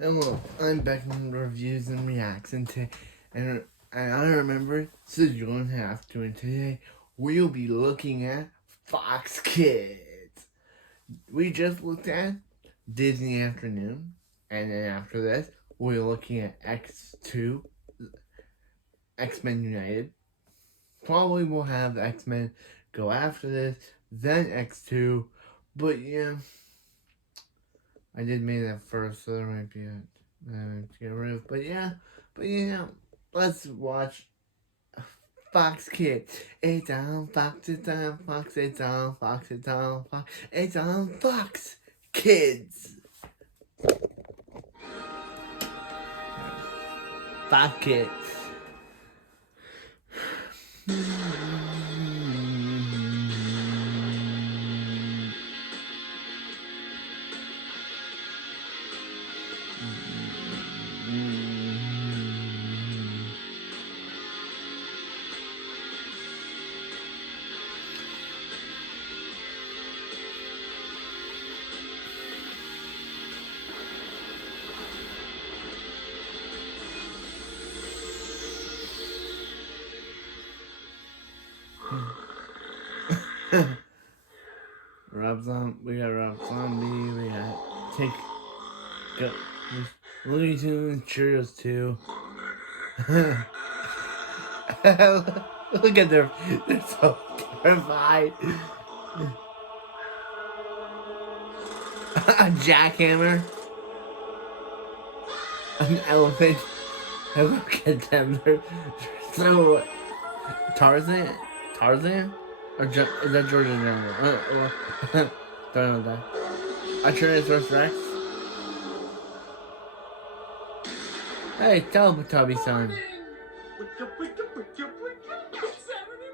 Hello, I'm back on reviews and reactions and I remember this is your half to, and today we'll be looking at Fox Kids. We just looked at Disney Afternoon, and then after this we're looking at X2, X-Men United. Probably we'll have X-Men go after this, then X2, but yeah, I did make that first, so there might be a to get rid of. But yeah, let's watch Fox Kids. It's on Fox, it's on Fox, it's on Fox, it's on Fox, it's on Fox Kids. Fox Kids. We got Rob Zombie, we got Looney Tunes, Cheerios too. Look at they're so terrified. A jackhammer, an elephant. Look at them, they're so Tarzan, or is that Jordan Jungle? Don't know that. A Tyrannosaurus Rex. Hey, Teletubby son. Saturday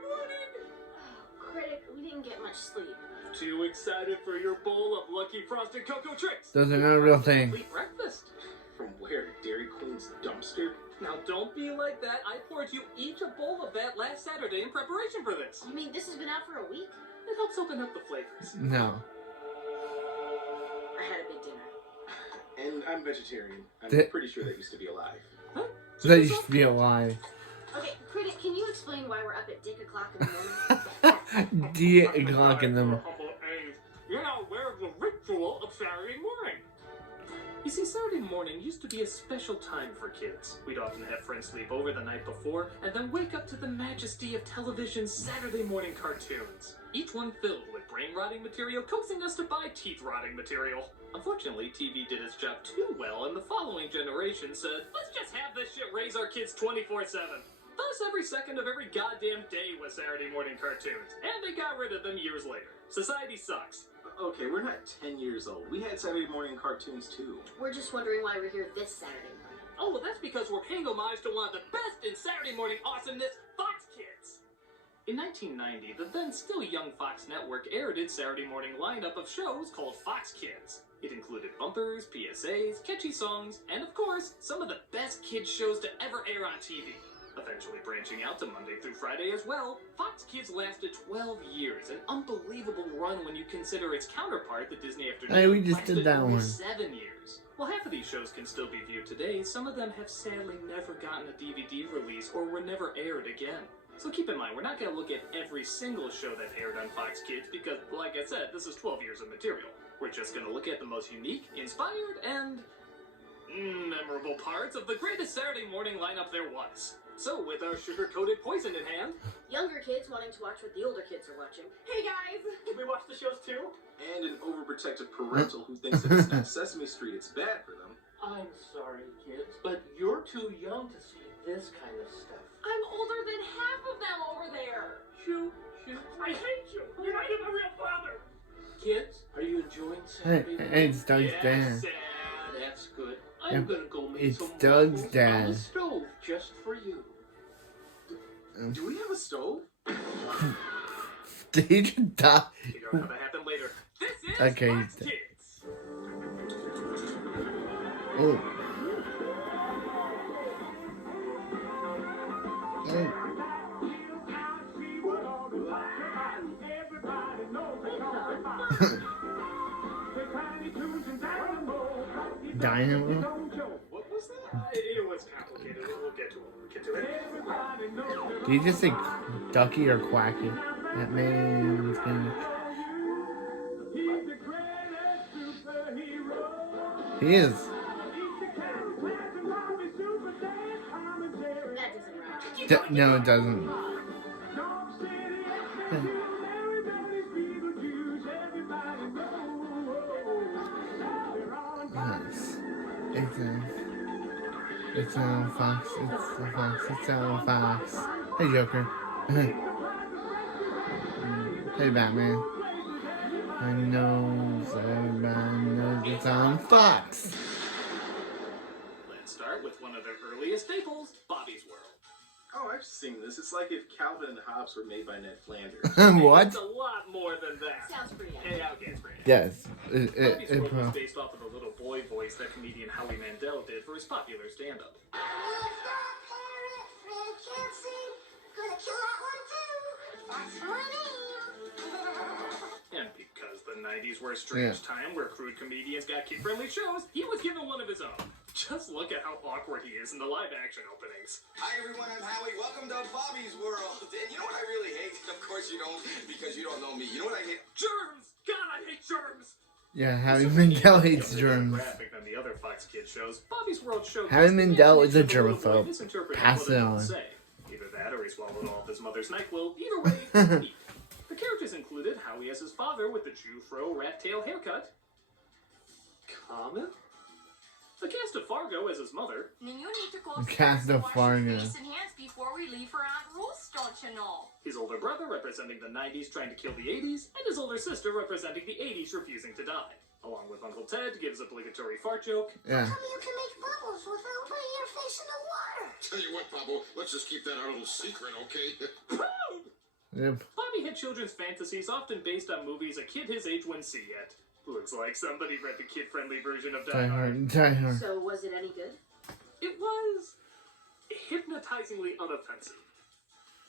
morning! Critic, we didn't get much sleep. Too excited for your bowl of Lucky Frosted Cocoa Tricks? Those are not a real thing. Complete breakfast. From where? Dairy Queen's dumpster? Now don't be like that. I poured you each a bowl of that last Saturday in preparation for this. You mean this has been out for a week? It helps open up the flavors. No. I had a big dinner. And I'm vegetarian. I'm pretty sure that used to be a lie. Huh? That used to be a lie. Okay, Critic, can you explain why we're up at dick o'clock in the morning? D o'clock in the morning. You're not aware of the ritual of Saturday morning. You see, Saturday morning used to be a special time for kids. We'd often have friends sleep over the night before, and then wake up to the majesty of television's Saturday morning cartoons. Each one filled with brain-rotting material, coaxing us to buy teeth-rotting material. Unfortunately, TV did its job too well, and the following generation said, let's just have this shit raise our kids 24/7. Thus, every second of every goddamn day was Saturday morning cartoons, and they got rid of them years later. Society sucks. Okay, we're not 10 years old. We had Saturday morning cartoons too. We're just wondering why we're here this Saturday morning. Oh, well, that's because we're paying homage to one of the best in Saturday morning awesomeness, Fox Kids. In 1990, the then still young Fox network aired its Saturday morning lineup of shows called Fox Kids. It included bumpers, PSAs, catchy songs, and of course, some of the best kids shows to ever air on TV. Eventually branching out to Monday through Friday as well, Fox Kids lasted 12 years, an unbelievable run when you consider its counterpart, the Disney Afternoon, Hey, we just lasted did that only one. 7 years. While half of these shows can still be viewed today, some of them have sadly never gotten a DVD release or were never aired again. So keep in mind, we're not going to look at every single show that aired on Fox Kids because, like I said, this is 12 years of material. We're just going to look at the most unique, inspired, and memorable parts of the greatest Saturday morning lineup there was. So, with our sugar-coated poison in hand... Younger kids wanting to watch what the older kids are watching. Hey guys! Can we watch the shows too? And an overprotective parental who thinks if it's not Sesame Street, it's bad for them. I'm sorry, kids, but you're too young to see this kind of stuff. I'm older than half of them over there! Shoo. I hate you! You're not even a real father! Kids, are you enjoying Saturday morning? Hey, it's Doug's dad. Sad. That's good. I'm gonna go make It's some Doug's waffles dad. on the stove just for you. Do we have a stove? Did he just die? Figure out how that happened later. This is Okay, Fox he's dead. Kids. Oh. Oh. Dynamo? What was that? It was complicated. We'll get to it. We'll get to it. Did you just say ducky or quacky? That man's gonna... He is. That doesn't rhyme. No, it doesn't. Nice. It's a fox. It's a fox. It's a fox. Hey, Joker. Hey, Batman. I know everybody knows it's on Fox. Let's start with one of their earliest staples, Bobby's World. Oh, I've seen this. It's like if Calvin and Hobbes were made by Ned Flanders. What? It's a lot more than that. Sounds pretty Yeah, okay, it's pretty. Yes. Bobby's World was based off of the little boy voice that comedian Howie Mandel did for his popular stand-up. And because the 90s were a strange time where crude comedians got kid-friendly shows, he was given one of his own. Just look at how awkward he is in the live-action openings. Hi everyone, I'm Howie. Welcome to Bobby's World. And you know what I really hate? Of course you don't, because you don't know me. You know what I hate? Germs! God, I hate germs! Yeah, Howie Mandel hates germs. Graphic than the other Fox Kids shows, Bobby's World showed Howie Mandel is a little boy germaphobe. misinterpreted Pass what it adults on. say. Either that or he swallowed all of his mother's NyQuil. Either way, neat. The characters included Howie as his father with the Jew-fro rat tail haircut. Common? The cast of Fargo as his mother. Then you need to go The cast of Fargo. face and hands before we leave for Aunt Ruth, don't you know? His older brother representing the 90s trying to kill the 80s, and his older sister representing the 80s refusing to die. Along with Uncle Ted, gives obligatory fart joke. Yeah. Tell me you can make bubbles without putting your face in the water. Tell you what, Bobo, let's just keep that our little secret, okay? Yep. Bobby had children's fantasies often based on movies a kid his age wouldn't see yet. Looks like somebody read the kid-friendly version of Die Hard. Die Hard. So was it any good? It was hypnotizingly unoffensive.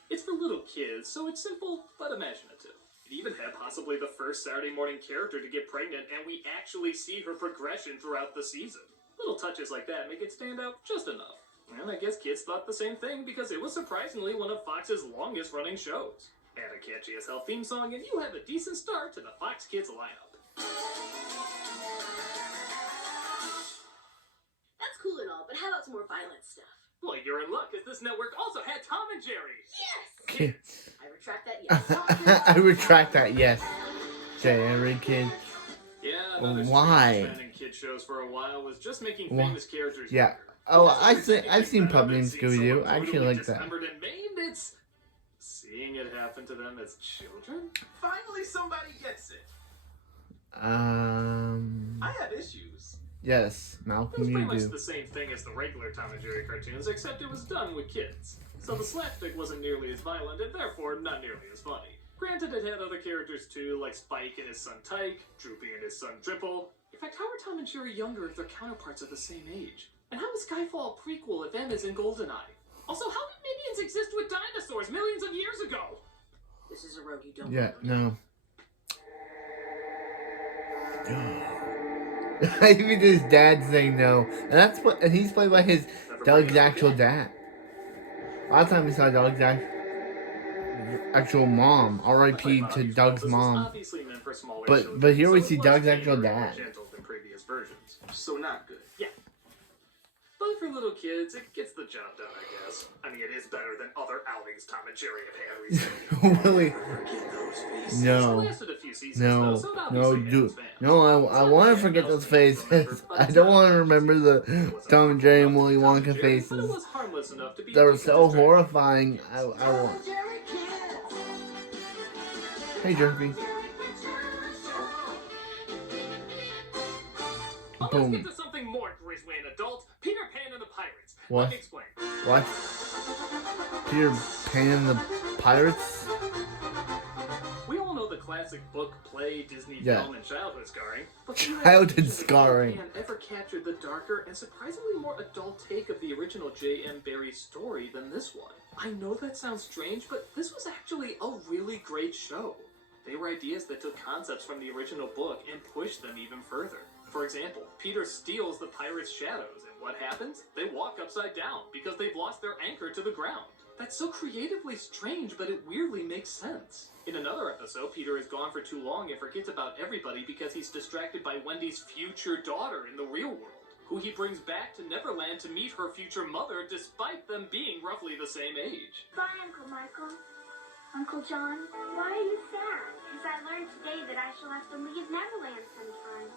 It's for little kids, so it's simple but imaginative. It even had possibly the first Saturday morning character to get pregnant, and we actually see her progression throughout the season. Little touches like that make it stand out just enough. And I guess kids thought the same thing because it was surprisingly one of Fox's longest running shows. Had a catchy as hell theme song, and you have a decent start to the Fox Kids lineup. That's cool and all, but how about some more violent stuff? Well, you're in luck, because this network also had Tom and Jerry. Yes! I retract that yes. I retract that, yes. Jerry Kid. Yeah, another Why? trend in kid shows for a while was just making famous characters Yeah. younger. Oh, This isn't I've seen anything better Puppy than and seeing Scooby Doo. someone I actually brutally like that. dismembered and maimed. It's seeing it happen to them as children. Finally, somebody gets it. Um. I have issues. Yes, It Malcolm, was you pretty much do. the same thing as the regular Tom and Jerry cartoons, except it was done with kids. So the slapstick wasn't nearly as violent and therefore not nearly as funny. Granted, it had other characters too, like Spike and his son Tyke, Droopy and his son Dripple. In fact, how are Tom and Jerry younger if their counterparts are the same age? And how is Skyfall a prequel if M is in GoldenEye? Also, how did minions exist with dinosaurs millions of years ago? This is a road you don't Yeah, want. no. Even his dad's saying no, and he's played by his Doug's actual dad. A lot of times we saw Doug's actual mom. R.I.P. to Doug's mom. But here we see Doug's actual dad. Than previous versions. So not good. Yeah. But for little kids, it gets the job done, I guess. I mean, it is better than other outings Tom and Jerry have had recently. Really? Forget those faces. It No. lasted a few seasons, No. though, so it No, obviously had dude. its fans. No, I want to forget those faces. I don't want to remember the Tom and Jerry and Willy Wonka But it faces. was harmless enough to be They were a so distraction. horrifying. I want. Hey, Jeremy. Let's Boom. get to something more grisly and adult. Peter Pan and the Pirates. What? Let me explain. What? Peter Pan and the Pirates? We all know the classic book, play, Disney Yeah. film, and childhood scarring. But few Childhood adaptations of scarring. Peter Pan ever captured the darker and surprisingly more adult take of the original J.M. Barrie story than this one. I know that sounds strange, but this was actually a really great show. They were ideas that took concepts from the original book and pushed them even further. For example, Peter steals the pirate's shadows, and what happens? They walk upside down because they've lost their anchor to the ground. That's so creatively strange, but it weirdly makes sense. In another episode, Peter is gone for too long and forgets about everybody because he's distracted by Wendy's future daughter in the real world, who he brings back to Neverland to meet her future mother despite them being roughly the same age. Bye, Uncle Michael. Uncle John. Why are you sad? Because I learned today that I shall have to leave Neverland sometime.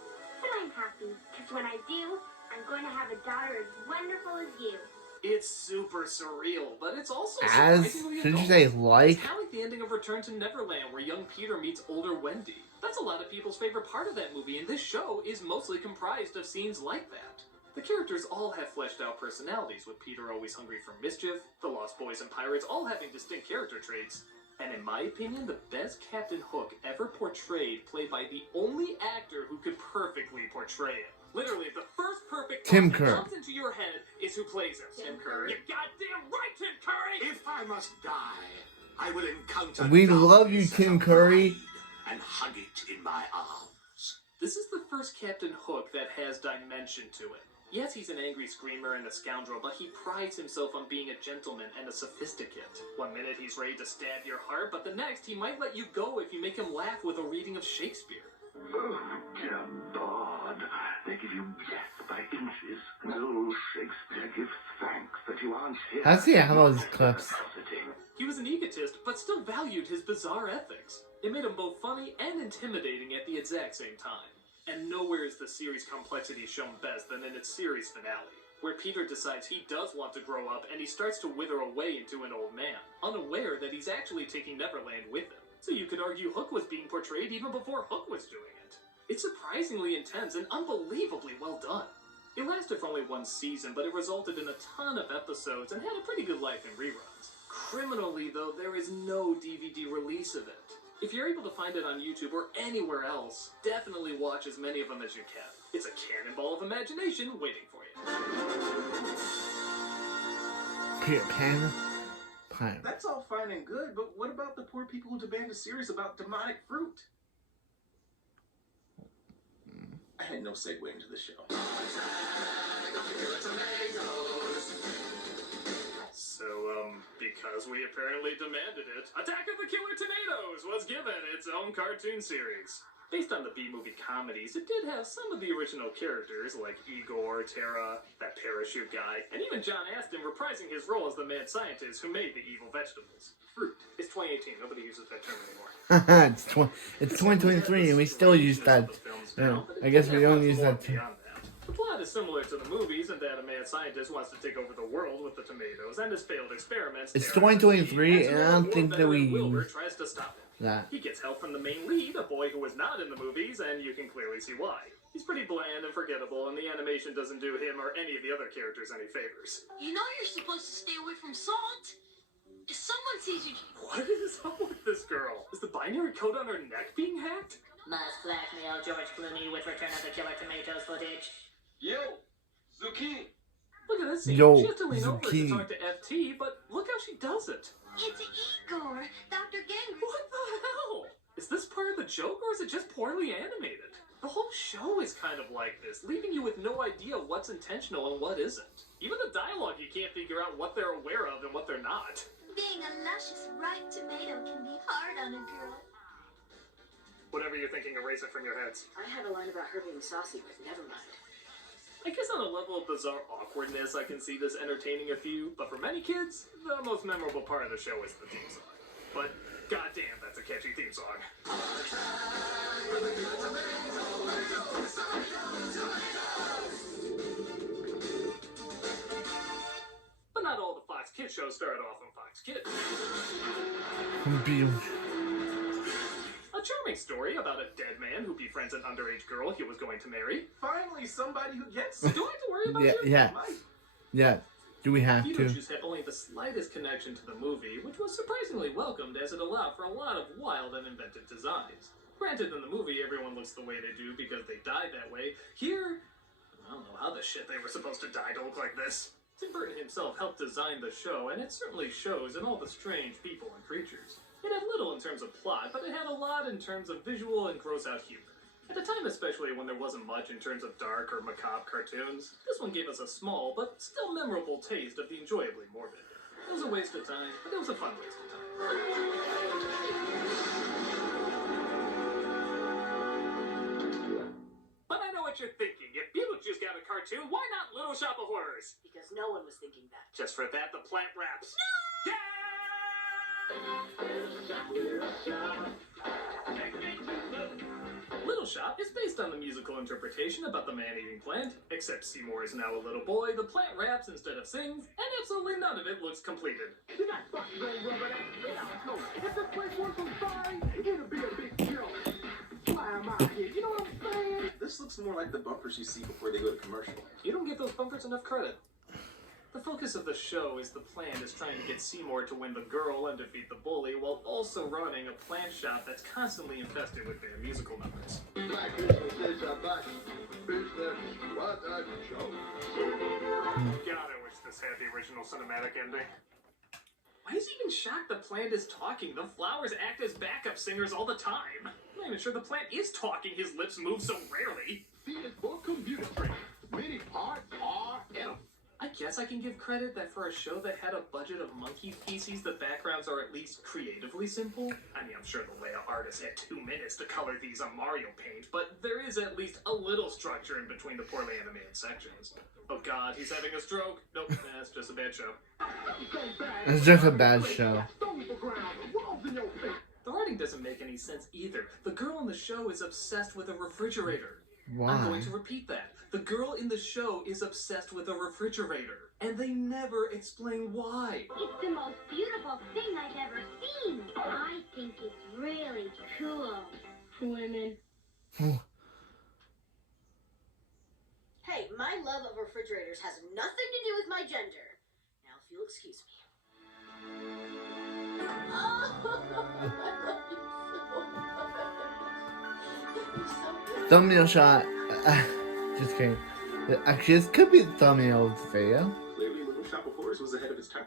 But I'm happy, because when I do, I'm going to have a daughter as wonderful as you. It's super surreal, but it's also As surprisingly should you adult. say It's like? kind of like the ending of Return to Neverland, where young Peter meets older Wendy. That's a lot of people's favorite part of that movie, and this show is mostly comprised of scenes like that. The characters all have fleshed out personalities, with Peter always hungry for mischief, the Lost Boys and Pirates all having distinct character traits, and in my opinion, the best Captain Hook ever portrayed, played by the only actor who could perfectly portray him. Literally, the first perfect Tim thought that Curry. comes into your head is who plays him. Tim Curry. You goddamn right, Tim Curry! If I must die, I will encounter We darkness love you, as Tim a Curry. bride and hug it in my arms. This is the first Captain Hook that has dimension to it. Yes, he's an angry screamer and a scoundrel, but he prides himself on being a gentleman and a sophisticate. One minute he's ready to stab your heart, but the next he might let you go if you make him laugh with a reading of Shakespeare. Oh, dear God, they give you death by inches, and old Shakespeare gives thanks that you aren't here. I see how those clips. He was an egotist, but still valued his bizarre ethics. It made him both funny and intimidating at the exact same time. And nowhere is the series' complexity shown best than in its series finale, where Peter decides he does want to grow up and he starts to wither away into an old man, unaware that he's actually taking Neverland with him. So you could argue Hook was being portrayed even before Hook was doing it. It's surprisingly intense and unbelievably well done. It lasted for only one season, but it resulted in a ton of episodes and had a pretty good life in reruns. Criminally, though, there is no DVD release of it. If you're able to find it on YouTube or anywhere else, definitely watch as many of them as you can. It's a cannonball of imagination waiting for you. Peter Pan. Pirate. That's all fine and good, but what about the poor people who demand a series about demonic fruit? I had no segue into the show. So, because we apparently demanded it, Attack of the Killer Tomatoes was given its own cartoon series. Based on the B-movie comedies, it did have some of the original characters, like Igor, Tara, that parachute guy, and even John Astin reprising his role as the mad scientist who made the evil vegetables. Fruit. It's 2018, nobody uses that term anymore. it's 2023 and we still use that. No, I guess we don't use that term. The plot is similar to the movies in that a mad scientist wants to take over the world with the tomatoes, and his failed experiments. It's 2023 and I don't think that we Wilbur use tries to stop him. that. He gets help from the main lead, a boy who was not in the movies, and you can clearly see why. He's pretty bland and forgettable, and the animation doesn't do him or any of the other characters any favors. You know you're supposed to stay away from salt. If someone sees you... What is up with this girl? Is the binary code on her neck being hacked? Must blackmail George Clooney with Return of the Killer Tomatoes footage. Yo, Zucchini. Look at this scene. Yo, She has to lean over to Zucchini. talk to FT, but look how she does it. It's Igor, Dr. Gangrene. What the hell? Is this part of the joke, or is it just poorly animated? The whole show is kind of like this, leaving you with no idea what's intentional and what isn't. Even the dialogue, you can't figure out what they're aware of and what they're not. Being a luscious, ripe tomato can be hard on a girl. Whatever you're thinking, erase it from your heads. I had a line about her being saucy, but never mind. I guess on a level of bizarre awkwardness, I can see this entertaining a few, but for many kids, the most memorable part of the show is the theme song. But goddamn, that's a catchy theme song. But not all the Fox Kids shows started off on Fox Kids. A charming story about a dead man who befriends an underage girl he was going to marry. Finally, somebody who gets it. Do I have to worry about Yeah, you? yeah, Mike. yeah. Do we have to? Beetlejuice had only the slightest connection to the movie, which was surprisingly welcomed as it allowed for a lot of wild and inventive designs. Granted, in the movie, everyone looks the way they do because they died that way. Here, I don't know how the shit they were supposed to die to look like this. Tim Burton himself helped design the show, and it certainly shows in all the strange people and creatures. It had little in terms of plot, but it had a lot in terms of visual and gross-out humor. At the time, especially when there wasn't much in terms of dark or macabre cartoons, this one gave us a small but still memorable taste of the enjoyably morbid. It was a waste of time, but it was a fun waste of time. But I know what you're thinking. If Beetlejuice got a cartoon, why not Little Shop of Horrors? Because no one was thinking that. Just for that, the plant raps. No! Yeah! Little Shop is based on the musical interpretation about the man-eating plant, except Seymour is now a little boy, the plant raps instead of sings, and absolutely none of it looks completed. You got fucking going rubber that. If this place wasn't fine, it'd be a big deal. Why am I here? You know what I'm saying? This looks more like the bumpers you see before they go to commercial. You don't give those bumpers enough credit. The focus of the show is the plant is trying to get Seymour to win the girl and defeat the bully, while also running a plant shop that's constantly infested with their musical numbers. Black business is a black business. What a joke. God, I wish this had the original cinematic ending. Why is he even shocked the plant is talking? The flowers act as backup singers all the time. I'm not even sure the plant is talking. His lips move so rarely. See, it's for computer training. Many parts are F. I guess I can give credit that for a show that had a budget of monkey feces, the backgrounds are at least creatively simple. I mean, I'm sure the layout artist had 2 minutes to color these on Mario Paint, but there is at least a little structure in between the poorly animated sections. Oh god, he's having a stroke. Nope, that's just a bad show. It's just a bad show. The writing doesn't make any sense either. The girl in the show is obsessed with a refrigerator. Why? I'm going to repeat that. The girl in the show is obsessed with a refrigerator. And they never explain why. It's the most beautiful thing I've ever seen. I think it's really cool. Women. Hey, my love of refrigerators has nothing to do with my gender. Now, if you'll excuse me. Thumbnail shot. Just kidding. Actually, this could be the thumbnail of the video. Clearly, Little Shop of Horrors was ahead of its time.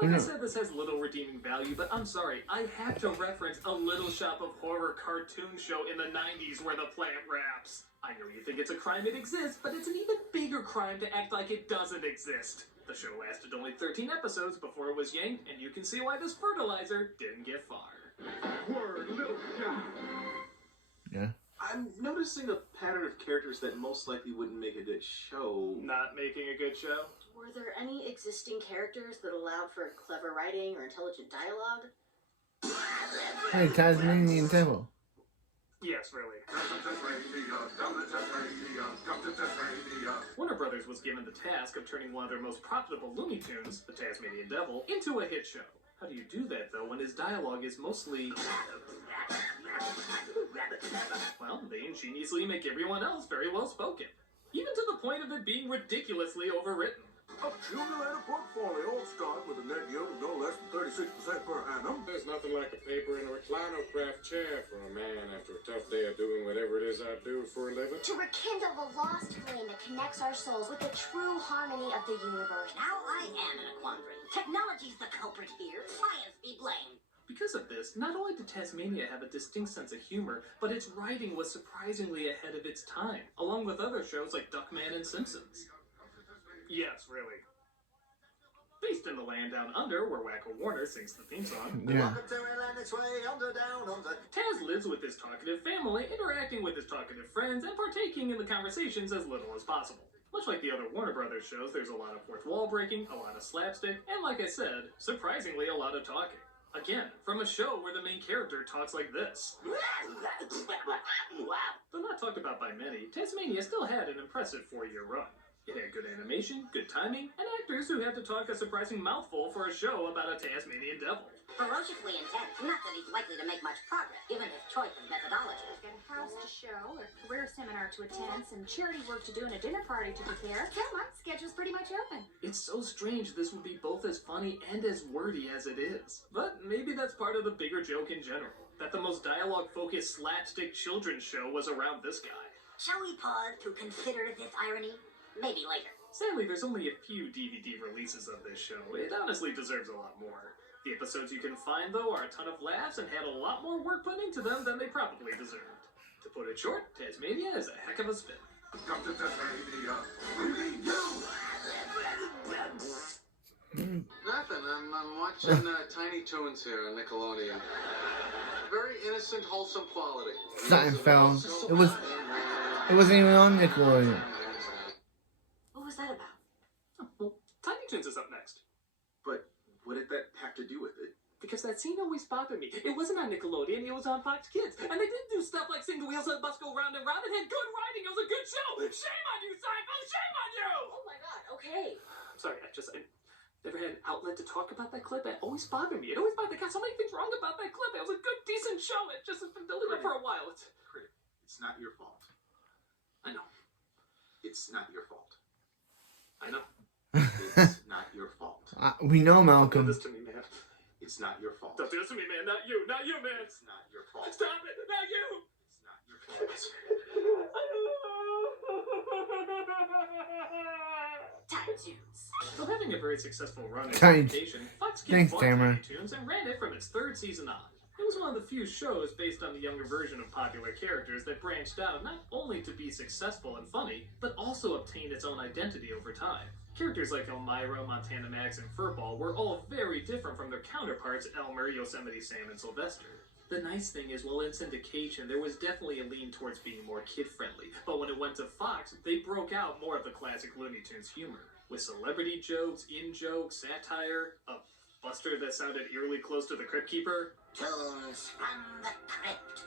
Like I said, this has little redeeming value, but I'm sorry, I have to reference a Little Shop of Horror cartoon show in the 90s where the plant raps. I know you think it's a crime it exists, but it's an even bigger crime to act like it doesn't exist. The show lasted only 13 episodes before it was yanked, and you can see why this fertilizer didn't get far. Word, Little Shop. Yeah. I'm noticing a pattern of characters that most likely wouldn't make a good show. Not making a good show? Were there any existing characters that allowed for clever writing or intelligent dialogue? Hey, Tasmanian Devil. Yes, really. Warner Brothers was given the task of turning one of their most profitable Looney Tunes, the Tasmanian Devil, into a hit show. How do you do that, though, when his dialogue is mostly... Well, they ingeniously make everyone else very well spoken. Even to the point of it being ridiculously overwritten. A cumulative portfolio start with a net yield of no less than 36% per annum. There's nothing like a paper and a reclino-craft chair for a man after a tough day of doing whatever it is I do for a living. To rekindle the lost flame that connects our souls with the true harmony of the universe. Now I am in a quandary. Technology's the culprit here. Science be blamed. Because of this, not only did Tasmania have a distinct sense of humor, but its writing was surprisingly ahead of its time, along with other shows like Duckman and Simpsons. Yes, really. Based in the land down under, where Wacko Warner sings the theme song. Yeah. Taz lives with his talkative family, interacting with his talkative friends, and partaking in the conversations as little as possible. Much like the other Warner Brothers shows, there's a lot of fourth wall breaking, a lot of slapstick, and like I said, surprisingly a lot of talking. Again, from a show where the main character talks like this. Though not talked about by many, Tasmania still had an impressive 4-year run. It had good animation, good timing, and actors who had to talk a surprising mouthful for a show about a Tasmanian devil. Ferociously intense. Not that he's likely to make much progress, given his choice of methodology. We've got a house to show, a career seminar to attend, some charity work to do, and a dinner party to prepare. Yeah, my schedule's pretty much open. It's so strange this would be both as funny and as wordy as it is. But maybe that's part of the bigger joke in general, that the most dialogue-focused slapstick children's show was around this guy. Shall we pause to consider this irony? Maybe later. Sadly, there's only a few DVD releases of this show. It honestly deserves a lot more. The episodes you can find, though, are a ton of laughs and had a lot more work put into them than they probably deserved. To put it short, Tasmania is a heck of a spin. Come to Tasmania. Nothing. I'm watching Tiny Toons here on Nickelodeon. Very innocent, wholesome quality. Seinfeld. It wasn't even on Nickelodeon. What was that about? Oh, well, Tiny Toons is up next. But what did that have to do with it? Because that scene always bothered me. It wasn't on Nickelodeon, it was on Fox Kids. And they didn't do stuff like Single Wheels on the Bus Go Round and Round. It had good writing, it was a good show. Shame on you, Seinfeld, shame on you! Oh my god, okay. I'm sorry, I never had an outlet to talk about that clip. It always bothered me. It always bothered me. Got so many things wrong about that clip. It was a good, decent show. It just has been building up for a while. It's not your fault. I know. It's not your fault. I know. It's not your fault. We know, Malcolm. Don't do this to me, man. It's not your fault. Don't do this to me, man. Not you. Not you, man. It's not your fault. Stop it. Not you. It's not your fault. Tiny Toons. So having a very successful run in Tiny- syndication, Fox Kids Thanks, bought Tamara. Tiny Toons and ran it from its third season on. It was one of the few shows based on the younger version of popular characters that branched out not only to be successful and funny, but also obtained its own identity over time. Characters like Elmira, Montana Max, and Furball were all very different from their counterparts Elmer, Yosemite Sam, and Sylvester. The nice thing is, while in syndication, there was definitely a lean towards being more kid-friendly, but when it went to Fox, they broke out more of the classic Looney Tunes humor, with celebrity jokes, in-jokes, satire, a Buster that sounded eerily close to the Crypt Keeper. Tunes from the crypt.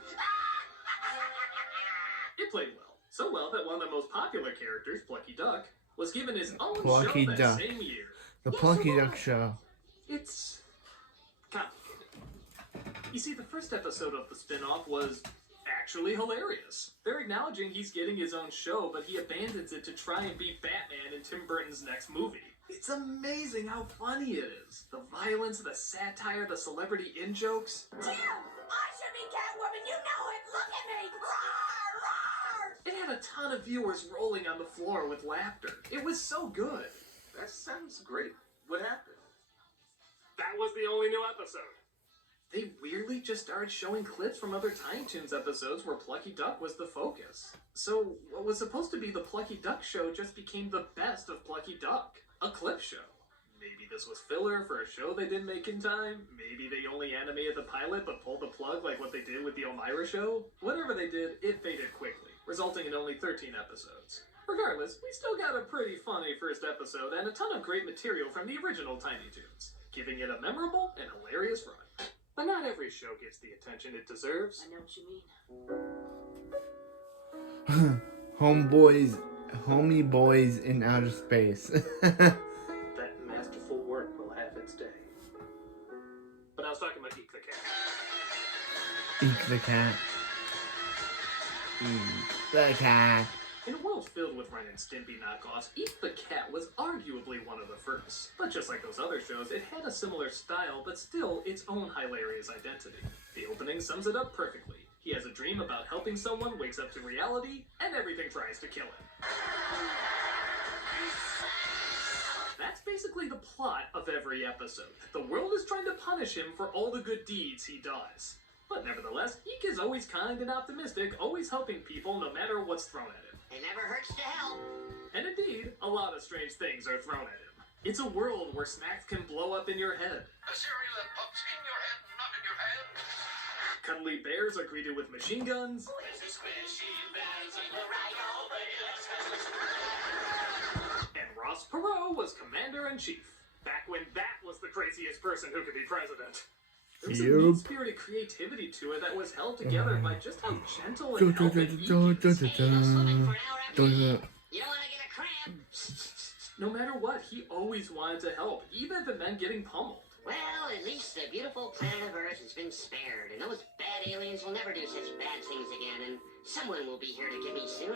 It played well. So well that one of the most popular characters, Plucky Duck, was given his own Plucky show that Duck. same year. The Plucky Duck Show. It's complicated. You see, the first episode of the spin-off was actually hilarious. They're acknowledging he's getting his own show, but he abandons it to try and beat Batman in Tim Burton's next movie. It's amazing how funny it is. The violence, the satire, the celebrity in-jokes. Tim! I should be Catwoman, you know it! Look at me! Roar! Roar! It had a ton of viewers rolling on the floor with laughter. It was so good. That sounds great. What happened? That was the only new episode. They weirdly just started showing clips from other Tiny Toons episodes where Plucky Duck was the focus. So what was supposed to be the Plucky Duck show just became the best of Plucky Duck. A clip show. Maybe this was filler for a show they didn't make in time. Maybe they only animated the pilot but pulled the plug like what they did with the Elmira show. Whatever they did, it faded quickly, resulting in only 13 episodes. Regardless, we still got a pretty funny first episode and a ton of great material from the original Tiny Toons, giving it a memorable and hilarious run. But not every show gets the attention it deserves. I know what you mean. Homie boys in outer space. That masterful work will have its day. But I was talking about Eek the Cat. Eek the cat. Eek the cat. In a world filled with Ren and Stimpy knockoffs, Eek the Cat was arguably one of the first. But just like those other shows, it had a similar style, but still its own hilarious identity. The opening sums it up perfectly. He has a dream about helping someone, wakes up to reality, and everything tries to kill him. That's basically the plot of every episode. The world is trying to punish him for all the good deeds he does. But nevertheless, Eek is always kind and optimistic, always helping people no matter what's thrown at him. It never hurts to help. And indeed, a lot of strange things are thrown at him. It's a world where snacks can blow up in your head. A cereal that pops in your head, not in your head. Cuddly bears are greeted with machine guns. And Ross Perot was commander-in-chief. Back when that was the craziest person who could be president. There was a mean-spirited creativity to it that was held together by just how gentle and helping Eek is. You don't want to get a cramp. No matter what, he always wanted to help, even if it meant getting pummeled. Well, at least the beautiful planet of Earth has been spared, and those bad aliens will never do such bad things again, and someone will be here to get me soon.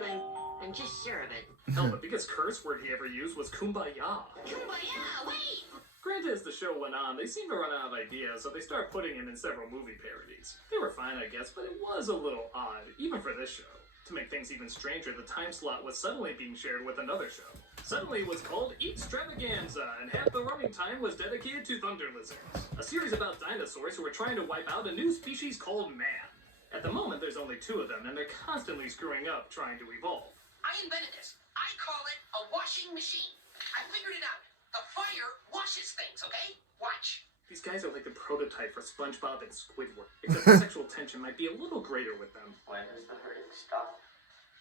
I'm just sure of it. Hell, the biggest curse word he ever used was kumbaya. Kumbaya, wait! Granted, as the show went on, they seemed to run out of ideas, so they started putting him in several movie parodies. They were fine, I guess, but it was a little odd, even for this show. To To make things even stranger, the time slot was suddenly being shared with another show. Suddenly it was called Eatstravaganza, and half the running time was dedicated to thunder lizards, a series about dinosaurs who were trying to wipe out a new species called man. At the moment, there's only 2 of them, and they're constantly screwing up trying to evolve. I invented this. I call it a washing machine. I figured it out. The fire washes things, okay? Watch. These guys are like the prototype for SpongeBob and Squidward, except the sexual tension might be a little greater with them. When does the hurting stop?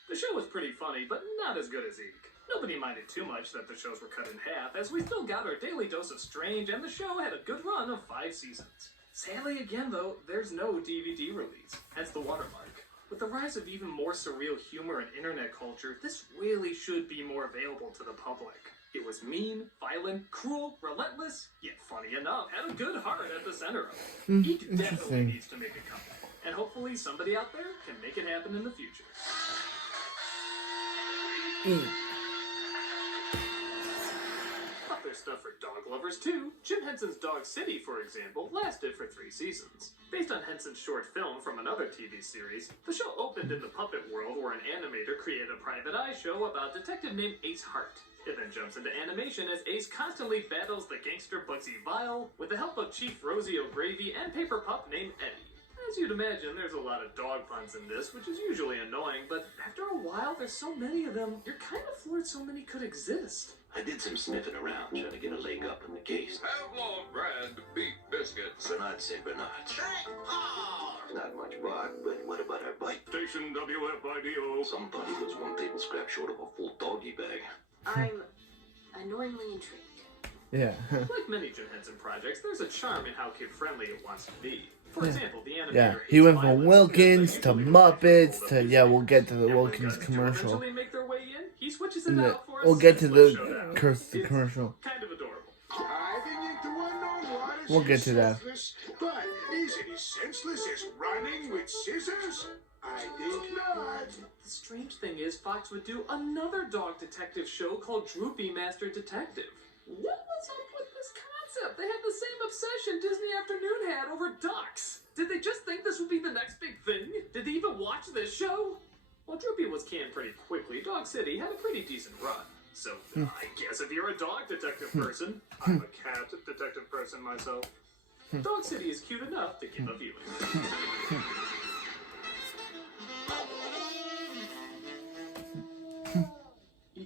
The show was pretty funny, but not as good as Eek. Nobody minded too much that the shows were cut in half, as we still got our daily dose of strange, and the show had a good run of 5 seasons. Sadly again though, there's no DVD release, hence the watermark. With the rise of even more surreal humor and internet culture, this really should be more available to the public. It was mean, violent, cruel, relentless, yet funny enough, had a good heart at the center of it. Eek definitely needs to make a comeback, and hopefully somebody out there can make it happen in the future. But there's stuff for dog lovers too. Jim Henson's Dog City, for example, lasted for 3 seasons. Based on Henson's short film from another TV series, the show opened in the puppet world where an animator created a private eye show about a detective named Ace Hart. It then jumps into animation as Ace constantly battles the gangster Bugsy Vile with the help of Chief Rosie O'Gravy and paper pup named Eddie. As you'd imagine, there's a lot of dog puns in this, which is usually annoying, but after a while, there's so many of them, you're kind of floored so many could exist. I did some sniffing around, trying to get a leg up in the case. Pavlov brand beef biscuits. Bernard St. Bernard. Not much bark, but what about our bite? Station WFIDO. Somebody was 1 table scrap short of a full doggy bag. I'm annoyingly intrigued. Yeah. Like many Jim Henson projects, there's a charm in how kid-friendly it wants to be. For example, the animator... Yeah, he went from Wilkins to Muppets to, yeah, we'll get to the Wilkins commercial. Make their way in, he switches it out for We'll get to the commercial. Kind of adorable. Diving into unknown waters We'll get to that. senseless, but is it as senseless as running with scissors? I think not. The strange thing is, Fox would do another dog detective show called Droopy Master Detective. What was up with this concept? They had the same obsession Disney Afternoon had over ducks. Did they just think this would be the next big thing? Did they even watch this show? Well, Droopy was canned pretty quickly. Dog City had a pretty decent run. So, I guess if you're a dog detective person, I'm a cat detective person myself, Dog City is cute enough to give a viewing.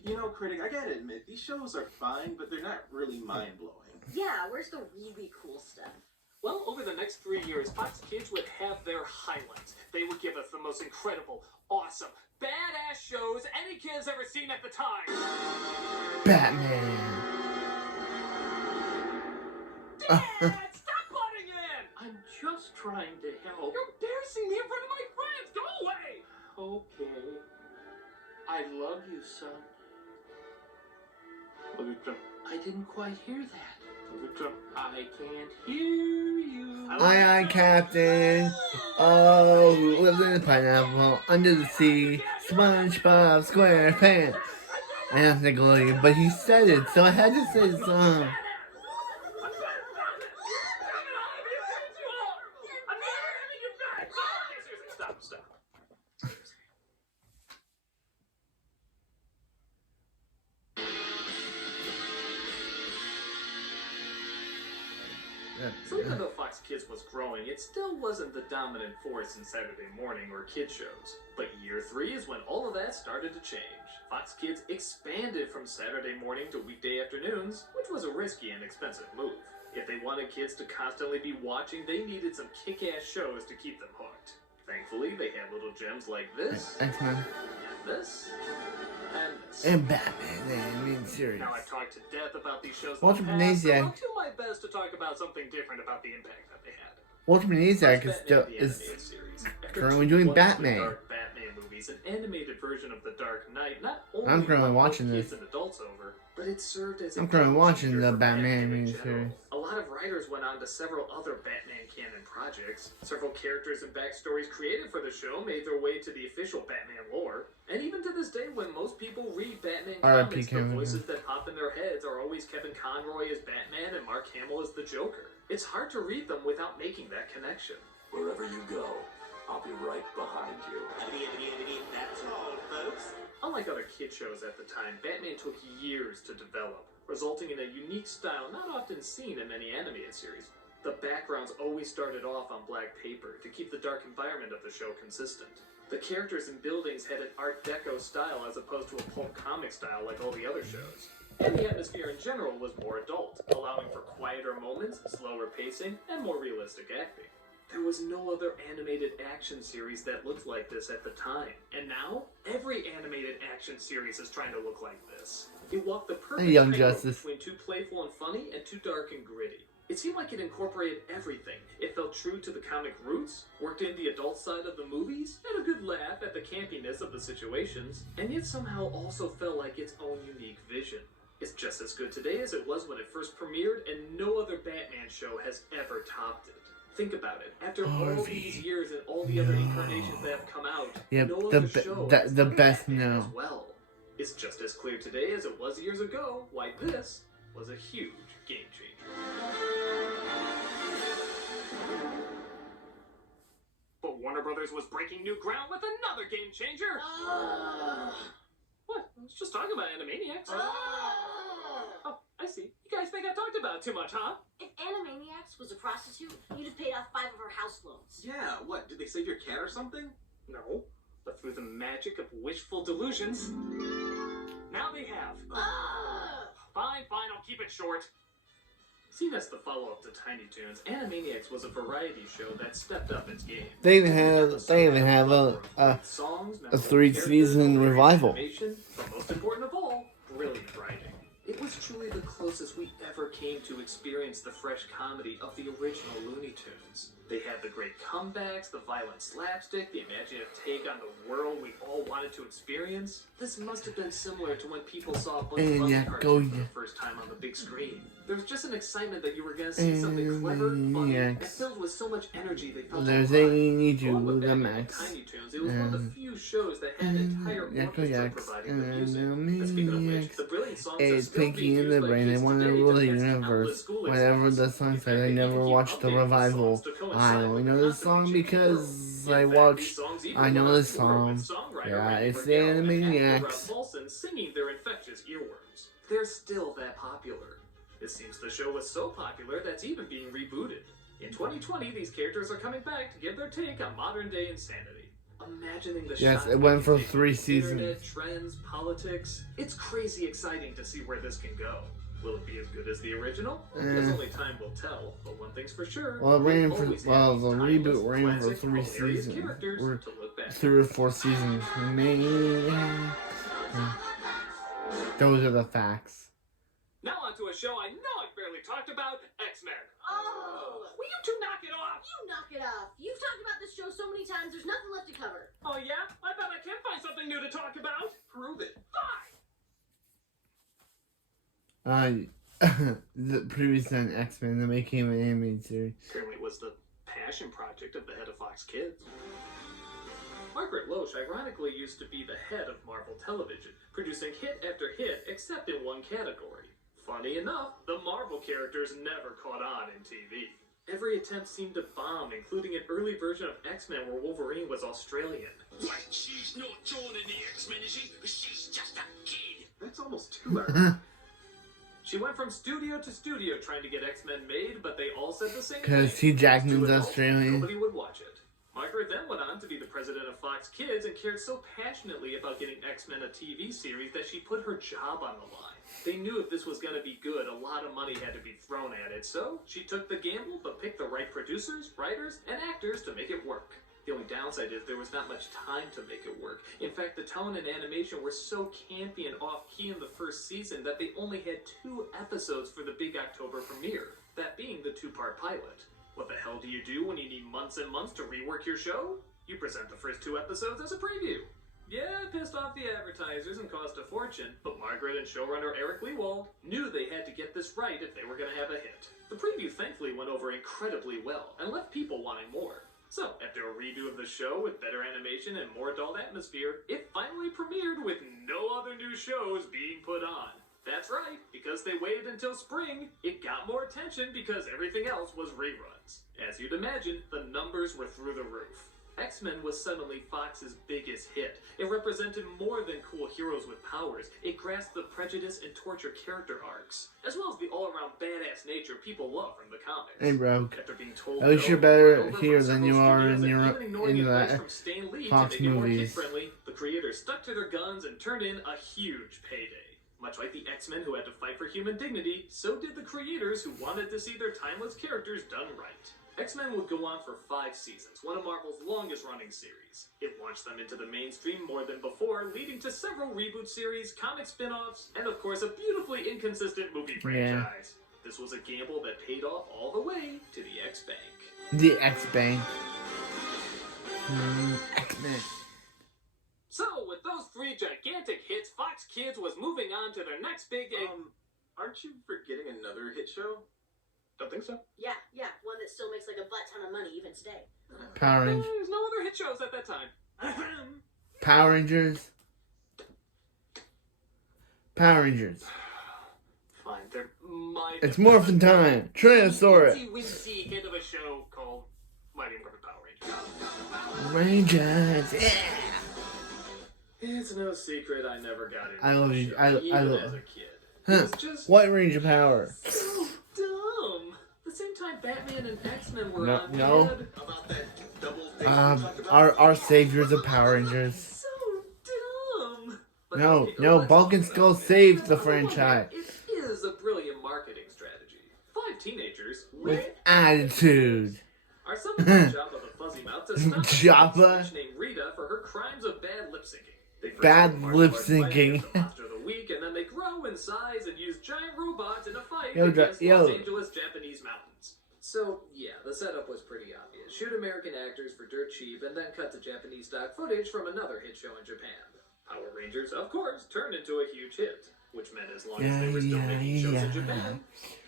You know, Critic, I gotta admit, these shows are fine, but they're not really mind-blowing. Yeah, where's the really cool stuff? Well, over the next 3 years, Fox Kids would have their highlights. They would give us the most incredible, awesome, badass shows any kid has ever seen at the time. Batman. Dad, stop butting in! I'm just trying to help. You're embarrassing me in front of my friends! Go away! Okay. I love you, son. Look at Trump. I didn't quite hear that. Look at Trump. I can't hear you. Aye, Captain. Oh, who lives in the pineapple under the sea? SpongeBob SquarePants. I have to go, but he said it, so I had to say something. Stop. So even though Fox Kids was growing, it still wasn't the dominant force in Saturday morning or kid shows. But year 3 is when all of that started to change. Fox Kids expanded from Saturday morning to weekday afternoons, which was a risky and expensive move. If they wanted kids to constantly be watching, they needed some kick-ass shows to keep them hooked. Thankfully, they had little gems like this, X-Men. and this, and this. And Batman, the animated series. Now, I've talked to death about these shows Walter in the past, so Benesiak. I'll do my best to talk about something different about the impact that they had. Walter Benesiak is still currently doing Batman. Dark Batman movies, an animated version of The Dark Knight, not only I'm currently won watching kids this. and adults over, but it served as a I'm currently watching game the changer for Batman in miniseries. general. A lot of writers went on to several other Batman canon projects. Several characters and backstories created for the show made their way to the official Batman lore. And even to this day, when most people read Batman R.I.P. comics, the Kevin. voices that pop in their heads are always Kevin Conroy as Batman and Mark Hamill as the Joker. It's hard to read them without making that connection. Wherever you go, I'll be right behind you. That's all, folks. Unlike other kid shows at the time, Batman took years to develop, resulting in a unique style not often seen in many animated series. The backgrounds always started off on black paper to keep the dark environment of the show consistent. The characters and buildings had an Art Deco style as opposed to a pulp comic style like all the other shows. And the atmosphere in general was more adult, allowing for quieter moments, slower pacing, and more realistic acting. There was no other animated action series that looked like this at the time. And now, every animated action series is trying to look like this. It walked the perfect Young tightrope Justice. between too playful and funny and too dark and gritty. It seemed like it incorporated everything. It felt true to the comic roots, worked in the adult side of the movies, had a good laugh at the campiness of the situations, and yet somehow also felt like its own unique vision. It's just as good today as it was when it first premiered, and no other Batman show has ever topped it. Think about it. After all these years and all the other incarnations that have come out, Yep, no the other be- show the- has the done best Batman now. as well. It's just as clear today as it was years ago why this was a huge game changer. But Warner Brothers was breaking new ground with another game changer. What? I was just talking about Animaniacs. Oh, I see. You guys think I talked about it too much, huh? If Animaniacs was a prostitute, you'd have paid off 5 of her house loans. Yeah, what? Did they save your cat or something? No. But through the magic of wishful delusions, now they have. Fine, I'll keep it short. Seen as the follow-up to Tiny Toons, Animaniacs was a variety show that stepped up its game. They even have a 3-season revival. Animation, but most important of all, brilliant writing. It was truly the closest we ever came to experience the fresh comedy of the original Looney Tunes. They had the great comebacks, the violent slapstick, the imaginative take on the world we all wanted to experience. This must have been similar to when people saw a bunch of other cartoons for the first time on the big screen. There was just an excitement that you were going to see something clever, funny, and filled with so much energy they felt There's alive. A the Max. Tiny Toons, it was one of the few shows that had an entire orchestra providing the music. And speaking of which, the brilliant songs are It's still Pinky being in the used by Brain. They kids want to today rule to the test universe. countless school Whenever exams. the song said, I never watched the revival. I only know this song because I watched. I know this song. Yeah, it's the Animaniacs. Paulson singing their infectious earworms. They're still that popular. It seems the show was so popular that's even being rebooted. In 2020, these characters are coming back to give their take on modern day insanity. Imagining the Yes, shot it went for they take 3 with seasons. internet, trends, politics. It's crazy exciting to see where this can go. Will it be as good as the original? I guess only time will tell. But one thing's for sure. Well, we'll the always have these reboot timeless, ran for classic, 3 hilarious seasons. characters Or to look back 3 or 4 seasons. Those are the facts. Now on to a show I know I barely talked about, X-Men. Oh! Will you two knock it off? You knock it off. You've talked about this show so many times, there's nothing left to cover. Oh yeah? I bet I can find something new to talk about. Prove it. Fine. The previous on X-Men that became an animated series. Apparently it was the passion project of the head of Fox Kids. Margaret Loesch ironically used to be the head of Marvel Television, producing hit after hit except in one category. Funny enough, the Marvel characters never caught on in TV. Every attempt seemed to bomb, including an early version of X-Men where Wolverine was Australian. Wait, she's not joining the X-Men, is she? She's just a kid. That's almost too ironic. She went from studio to studio trying to get X-Men made, but they all said the same thing. Because Hugh Jackman's To adults, Australian. Nobody would watch it. Margaret then went on to be the president of Fox Kids and cared so passionately about getting X-Men a TV series that she put her job on the line. They knew if this was going to be good, a lot of money had to be thrown at it, so she took the gamble but picked the right producers, writers, and actors to make it work. The only downside is there was not much time to make it work. In fact, the tone and animation were so campy and off-key in the first season that they only had 2 episodes for the big October premiere, that being the 2-part pilot. What the hell do you do when you need months and months to rework your show? You present the first 2 episodes as a preview. Yeah, it pissed off the advertisers and cost a fortune, but Margaret and showrunner Eric Lewald knew they had to get this right if they were going to have a hit. The preview thankfully went over incredibly well and left people wanting more. So, after a redo of the show with better animation and more adult atmosphere, it finally premiered with no other new shows being put on. That's right, because they waited until spring, it got more attention because everything else was reruns. As you'd imagine, the numbers were through the roof. X-Men was suddenly Fox's biggest hit. It represented more than cool heroes with powers. It grasped the prejudice and torture character arcs, as well as the all-around badass nature people love from the comics. Hey, bro. After being told At least you're better here than you are in the Fox movies. Kid-friendly, the creators stuck to their guns and turned in a huge payday. Much like the X-Men who had to fight for human dignity, so did the creators who wanted to see their timeless characters done right. X-Men would go on for 5 seasons, one of Marvel's longest-running series. It launched them into the mainstream more than before, leading to several reboot series, comic spin-offs, and of course a beautifully inconsistent movie franchise. This was a gamble that paid off all the way to the X-Bank. The X-Bank. X-Men. So, with those 3 gigantic hits, Fox Kids was moving on to their next big... aren't you forgetting another hit show? Don't think so. Yeah, one that still makes like a butt ton of money even today. Power Rangers. There's no other hit shows at that time. Power Rangers. Power Rangers. Fine, there might... It's Morphin' Time. Tyrannosaurus. Wincy kind of a show called Mighty Morphin Power Rangers. Rangers. Yeah. It's no secret I never got into I love the you. show, I even love. as a kid. Huh. It's just White Ranger power. so dumb. The same time Batman and X-Men were on, No. About that double date we talked about? Our saviors of Power Rangers. So dumb. But No, okay, no, let's Bulk and talk Skull about it. saved the On one hand, franchise. It is a brilliant marketing strategy. 5 teenagers With attitude. are summoned by Jabba the Fuzzy Mouth to stop Jabba? a bitch named Rita for her crimes of bad lip syncing. They first Bad get martial lip arts fighting syncing. as the Monster of the Week, and then they grow in size and use giant robots in a fight Yo, against yo. Los Angeles Japanese mountains. So, yeah, the setup was pretty obvious. Shoot American actors for dirt cheap, and then cut to Japanese stock footage from another hit show in Japan. Power Rangers, of course, turned into a huge hit, which meant as long as they were still making shows in Japan,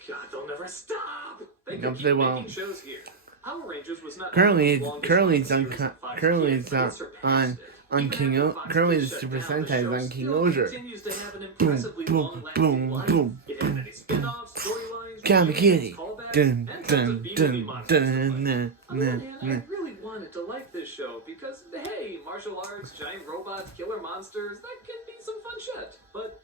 God, they'll never stop! They could Nope, keep they making won't. shows here. Power Rangers was not Currently, only the longest currently running it's on, series of Fox currently Kids, it's but it on, surpassed it. on Even King after O. Fox Currently, Kids the shut Super down, the Sentai is show on King still Ozer. continues to have an Boom, impressively boom, long-lasting boom, life. boom. It has many spin-offs, storylines, Kamakiri. callbacks, Dun, and tons dun, of B-movie dun, monsters to dun, play. na, On the na, one hand, na. I really wanted to like this show because, hey, martial arts, giant robots, killer monsters, that can be some fun shit. But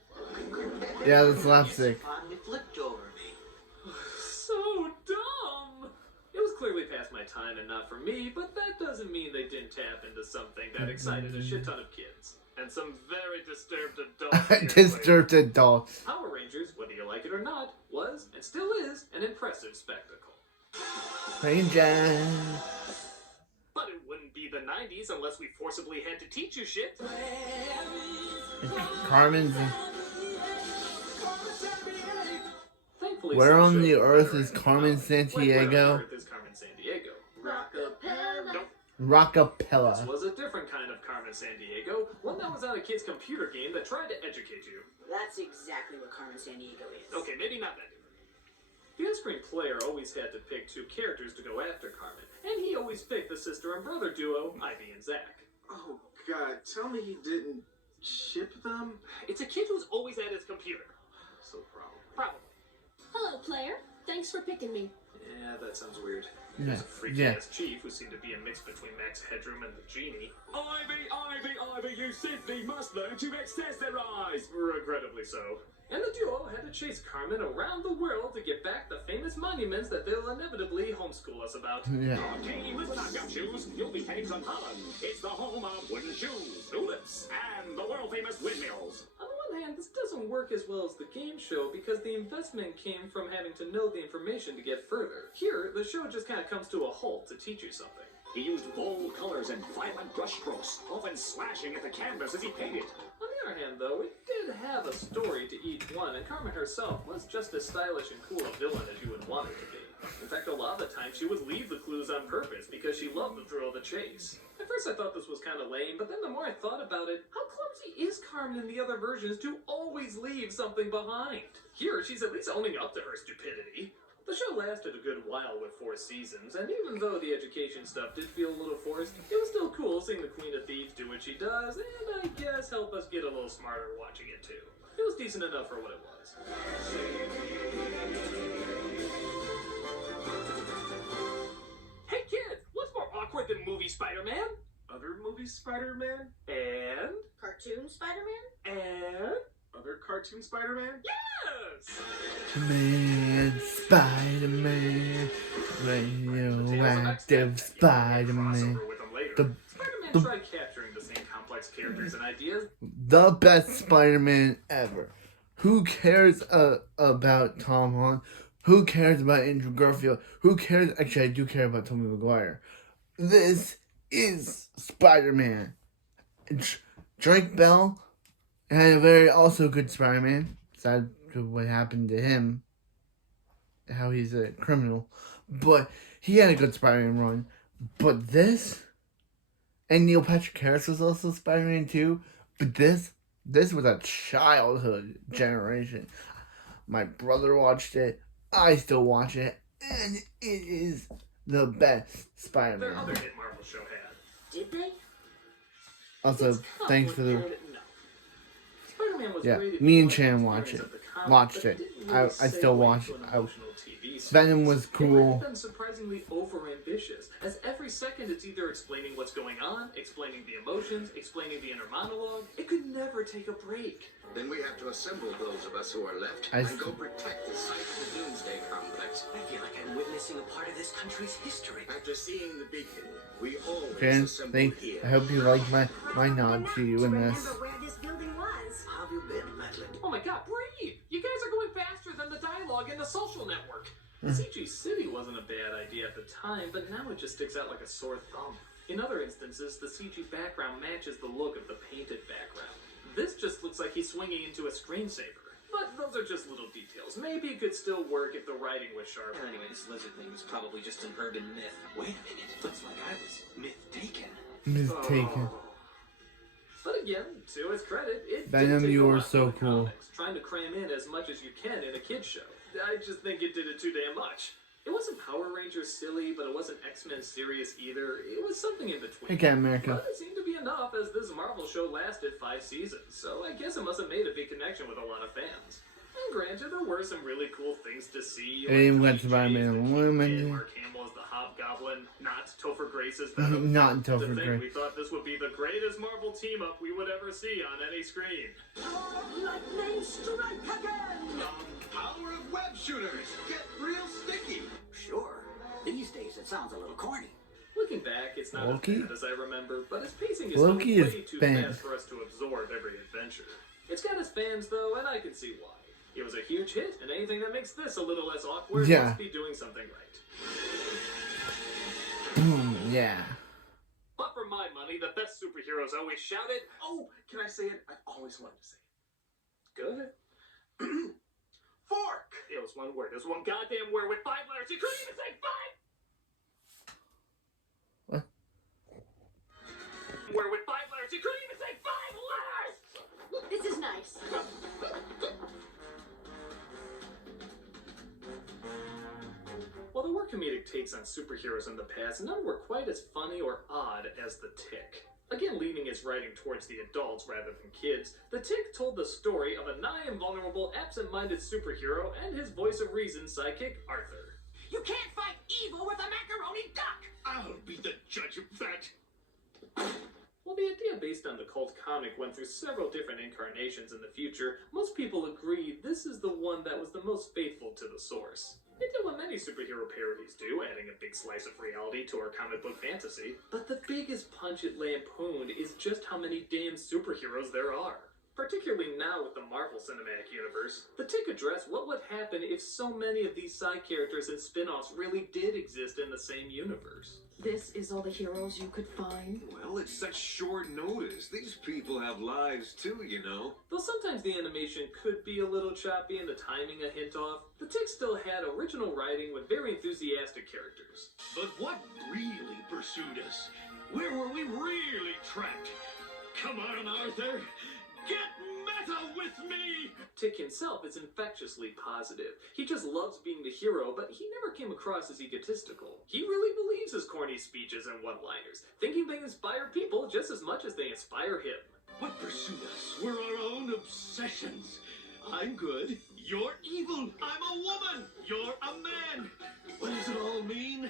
Yeah, that's slapstick. Finally flipped over me. so dumb. It was clearly past my time and not for me, but that doesn't mean they didn't tap into something that excited a shit ton of kids. And some very disturbed adults. Disturbed adults. Power Rangers, whether you like it or not, was, and still is, an impressive spectacle. Ranger. But it wouldn't be the 90s unless we forcibly had to teach you shit. Carmen's. Thankfully, Where some on shows the were earth better is than Carmen Power. Where on Sandiego? earth is Carmen Sandiego? Rockapella. Nope. This Rockapella. was a different kind of Carmen Sandiego, one that was on a kid's computer game that tried to educate you. That's exactly what Carmen Sandiego is. Okay, maybe not that different. The on-screen player always had to pick 2 characters to go after Carmen, and he always picked the sister and brother duo, Ivy and Zach. Oh, God, tell me he didn't ship them? It's a kid who's always at his computer. So probably. Probably. Hello, player. Thanks for picking me. Yeah, that sounds weird. Yeah, There's a freaky yeah. ass chief who seemed to be a mix between Max Headroom and the genie. Ivy, you simply must learn to accessorize. Regrettably so. And the duo had to chase Carmen around the world to get back the famous monuments that they'll inevitably homeschool us about. Yeah. Okay, listen up, gumshoes. You'll be heading to Holland. It's the home of wooden shoes, tulips, and the world-famous windmills. On the one hand, this doesn't work as well as the game show because the investment came from having to know the information to get further. Here, the show just kind of comes to a halt to teach you something. He used bold colors and violent brushstrokes, often slashing at the canvas as he painted. On the other hand, though, it did have a story to each one, and Carmen herself was just as stylish and cool a villain as you would want her to be. In fact, a lot of the time she would leave the clues on purpose because she loved the thrill of the chase. At first I thought this was kind of lame, but then the more I thought about it, how clumsy is Carmen in the other versions to always leave something behind? Here, she's at least owning up to her stupidity. The show lasted a good while with 4 seasons, and even though the education stuff did feel a little forced, it was still cool seeing the Queen of Thieves do what she does, and I guess help us get a little smarter watching it too. It was decent enough for what it was. Hey kids, what's more awkward than movie Spider-Man, Other movie Spider-Man? and Cartoon Spider-Man? and Other cartoon Spider-Man? yes! Man, Spider-Man, radioactive Spider-Man. The Spider-Man tried capturing the same complex characters and ideas. the best Spider-Man ever. Who cares about Tom Holland? Who cares about Andrew Garfield? Who cares? Actually, I do care about Tobey Maguire. This is Spider-Man. Drake Bell had a very also good Spider-Man. Sad to what happened to him. How he's a criminal. But he had a good Spider-Man run. But this... And Neil Patrick Harris was also Spider-Man too. But this was a childhood generation. My brother watched it. I still watch it. And it is the best Spider-Man. Their other hit Marvel show had. Did they? Also, thanks for the... Spider-Man was Yeah, great if me you and liked Chan the watched experience it. of the comic, Watched but it. didn't I really still segue watch to it. an emotional TV Venom was It might cool. have been surprisingly overambitious, as every second it's either explaining what's going on, explaining the emotions, explaining the inner monologue. It could never take a break. Then we have to assemble those of us who are left I and see. go protect the site of the Doomsday Complex. I feel like I'm witnessing a part of this country's history. After seeing the beacon, we always Jan, assemble here. I hope you like my nod to you in this. Remember where this building was. How have you been, Madeline? Oh my god, breathe! You guys are going faster than the dialogue in The Social Network. CG City wasn't a bad idea at the time, but now it just sticks out like a sore thumb. In other instances, the CG background matches the look of the painted background. This just looks like he's swinging into a screensaver. But those are just little details. Maybe it could still work if the writing was sharp. Anyway, this lizard thing is probably just an urban myth. Wait a minute, looks like I was myth-taken. Mistaken. But again, to its credit, it Venom, did take you a were lot so from the cool. comics, trying to cram in as much as you can in a kid's show. I just think it did it too damn much. It wasn't Power Rangers silly, but it wasn't X-Men serious either. It was something in between. Hey, Captain America. But it seemed to be enough, as this Marvel show lasted 5 seasons, so I guess it must have made a big connection with a lot of fans. And granted, there were some really cool things to see. I even went to Spider-Man and Woman. Mark Hamill as the Hobgoblin, not Topher Grace's Venom. Not To Topher think Grace. we thought this would be the greatest Marvel team-up we would ever see on any screen. Lightning strike again! Power of web shooters! Get real sticky! Sure. These days it sounds a little corny. Looking back, it's not Loki? as bad as I remember, but its pacing is Loki still is way too banned. fast for us to absorb every adventure. It's got its fans, though, and I can see why. It was a huge hit, and anything that makes this a little less awkward Yeah. must be doing something right. Boom, yeah. But for my money, the best superheroes always shouted, Oh, can I say it? I always wanted to say go ahead. it. Fork! It was one word. It was one goddamn word with 5 letters. You couldn't even say 5! What? Word with 5 letters. You couldn't even say 5 letters! This is nice. While there were comedic takes on superheroes in the past, none were quite as funny or odd as The Tick. Again, leaning its writing towards the adults rather than kids, The Tick told the story of a nigh invulnerable, absent-minded superhero and his voice of reason sidekick, Arthur. You can't fight evil with a macaroni duck! I'll be the judge of that. While the idea based on the cult comic went through several different incarnations in the future, most people agreed this is the one that was the most faithful to the source. It did what many superhero parodies do, adding a big slice of reality to our comic book fantasy. But the biggest punch it lampooned is just how many damn superheroes there are. Particularly now with the Marvel Cinematic Universe, The Tick addressed what would happen if so many of these side characters and spin-offs really did exist in the same universe. This is all the heroes you could find? Well, it's such short notice. These people have lives too, you know. Though sometimes the animation could be a little choppy and the timing a hint off, The Tick still had original writing with very enthusiastic characters. But what really pursued us? Where were we really trapped? Come on, Arthur. Get meta with me! Tick himself is infectiously positive. He just loves being the hero, but he never came across as egotistical. He really believes his corny speeches and one-liners, thinking they inspire people just as much as they inspire him. What pursued us were our own obsessions. I'm good. You're evil. I'm a woman. You're a man. What does it all mean?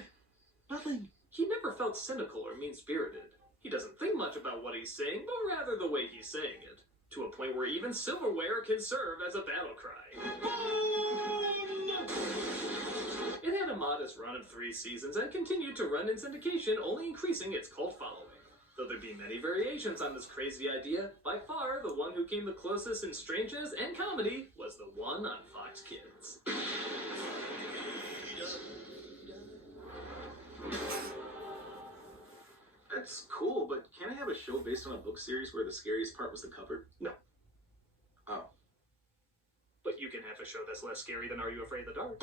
Nothing. He never felt cynical or mean-spirited. He doesn't think much about what he's saying, but rather the way he's saying it, to a point where even silverware can serve as a battle cry. It had a modest run of 3 seasons and continued to run in syndication, only increasing its cult following. Though there be many variations on this crazy idea, by far the one who came the closest in strangeness and comedy was the one on Fox Kids. That's cool, but can I have a show based on a book series where the scariest part was the cover? No. Oh. But you can have a show that's less scary than Are You Afraid of the Dark?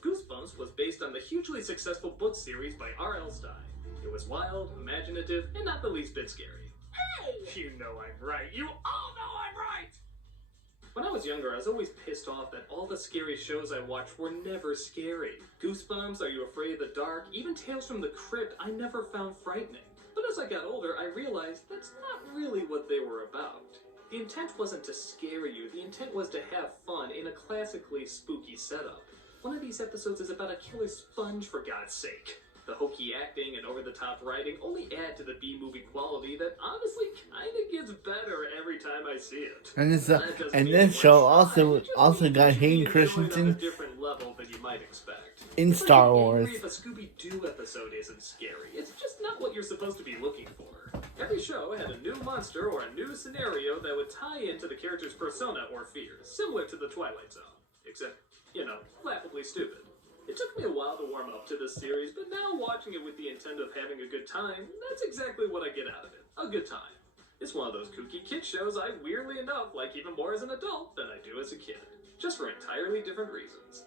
Goosebumps was based on the hugely successful book series by R.L. Stine. It was wild, imaginative, and not the least bit scary. Hey! You know I'm right. You all know I'm right! When I was younger, I was always pissed off that all the scary shows I watched were never scary. Goosebumps, Are You Afraid of the Dark, even Tales from the Crypt I never found frightening. But as I got older, I realized that's not really what they were about. The intent wasn't to scare you, the intent was to have fun in a classically spooky setup. One of these episodes is about a killer sponge, for God's sake. The hokey acting and over-the-top writing only add to the B-movie quality that honestly kinda gets better every time I see it. And this show also got Hayden Christensen Level than you might expect. in Star Wars. If a Scooby-Doo episode isn't scary, it's just not what you're supposed to be looking for. Every show had a new monster or a new scenario that would tie into the character's persona or fears, similar to The Twilight Zone. Except, laughably stupid. It took me a while to warm up to this series, but now watching it with the intent of having a good time, that's exactly what I get out of it. A good time. It's one of those kooky kid shows I, weirdly enough, like even more as an adult than I do as a kid. Just for entirely different reasons.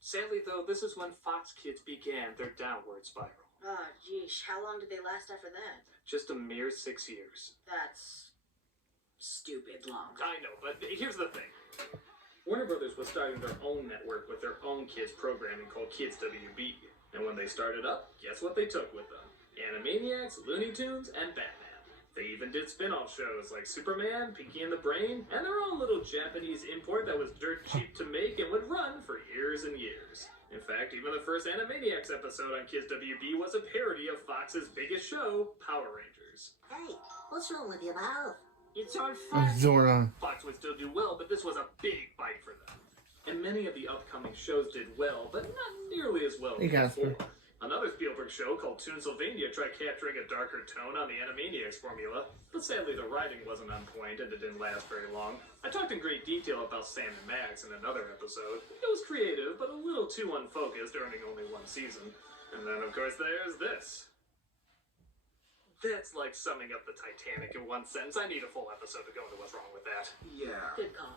Sadly, though, this is when Fox Kids began their downward spiral. Ah, geesh. How long did they last after that? Just a mere 6 years. That's stupid long. I know, but here's the thing. Warner Brothers was starting their own network with their own kids programming called Kids WB. And when they started up, guess what they took with them? Animaniacs, Looney Tunes, and Batman. They even did spin-off shows like Superman, Pinky and the Brain, and their own little Japanese import that was dirt cheap to make and would run for years and years. In fact, even the first Animaniacs episode on Kids WB was a parody of Fox's biggest show, Power Rangers. Hey, what's wrong with your mouth? It's on fire. Zordon. Fox would still do well, but this was a big bite for them. And many of the upcoming shows did well, but not nearly as well as before. Another Spielberg show called Toonsylvania tried capturing a darker tone on the Animaniacs formula, but sadly the writing wasn't on point and it didn't last very long. I talked in great detail about Sam and Max in another episode. It was creative, but a little too unfocused, earning only 1 season. And then, of course, there's this. That's like summing up the Titanic in 1 sentence. I need a full episode to go into what's wrong with that. Yeah. Good call.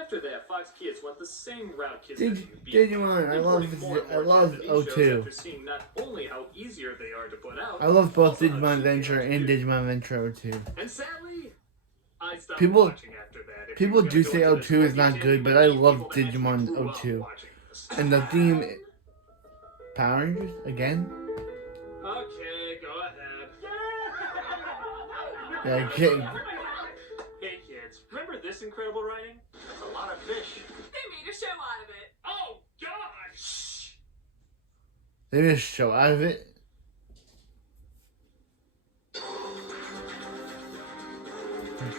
After that, Fox Kids went the same route Kids Digimon, I love O2. After seeing not only how easier they are to put out, I love both Digimon Adventure and Digimon Adventure O2. And sadly, I stopped People watching after that. do say O2 is not good, but I love Digimon O2. And the theme, Power Rangers again. Okay, go ahead. Yeah, kidding. Hey kids, remember this incredible writing? That's a lot of fish. They made a show out of it. Oh God! Shh. They made a show out of it.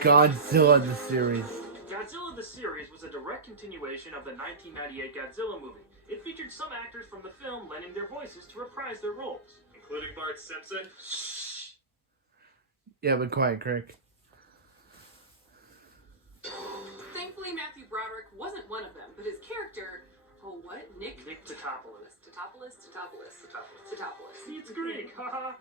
Godzilla the series. Godzilla the series was a direct continuation of the 1998 Godzilla movie. It featured some actors from the film lending their voices to reprise their roles, including Bart Simpson. Yeah, but quiet, Crick. Thankfully, Matthew Broderick wasn't one of them, but his character, Nick Tatopoulos. Tatopoulos. It's Greek, haha.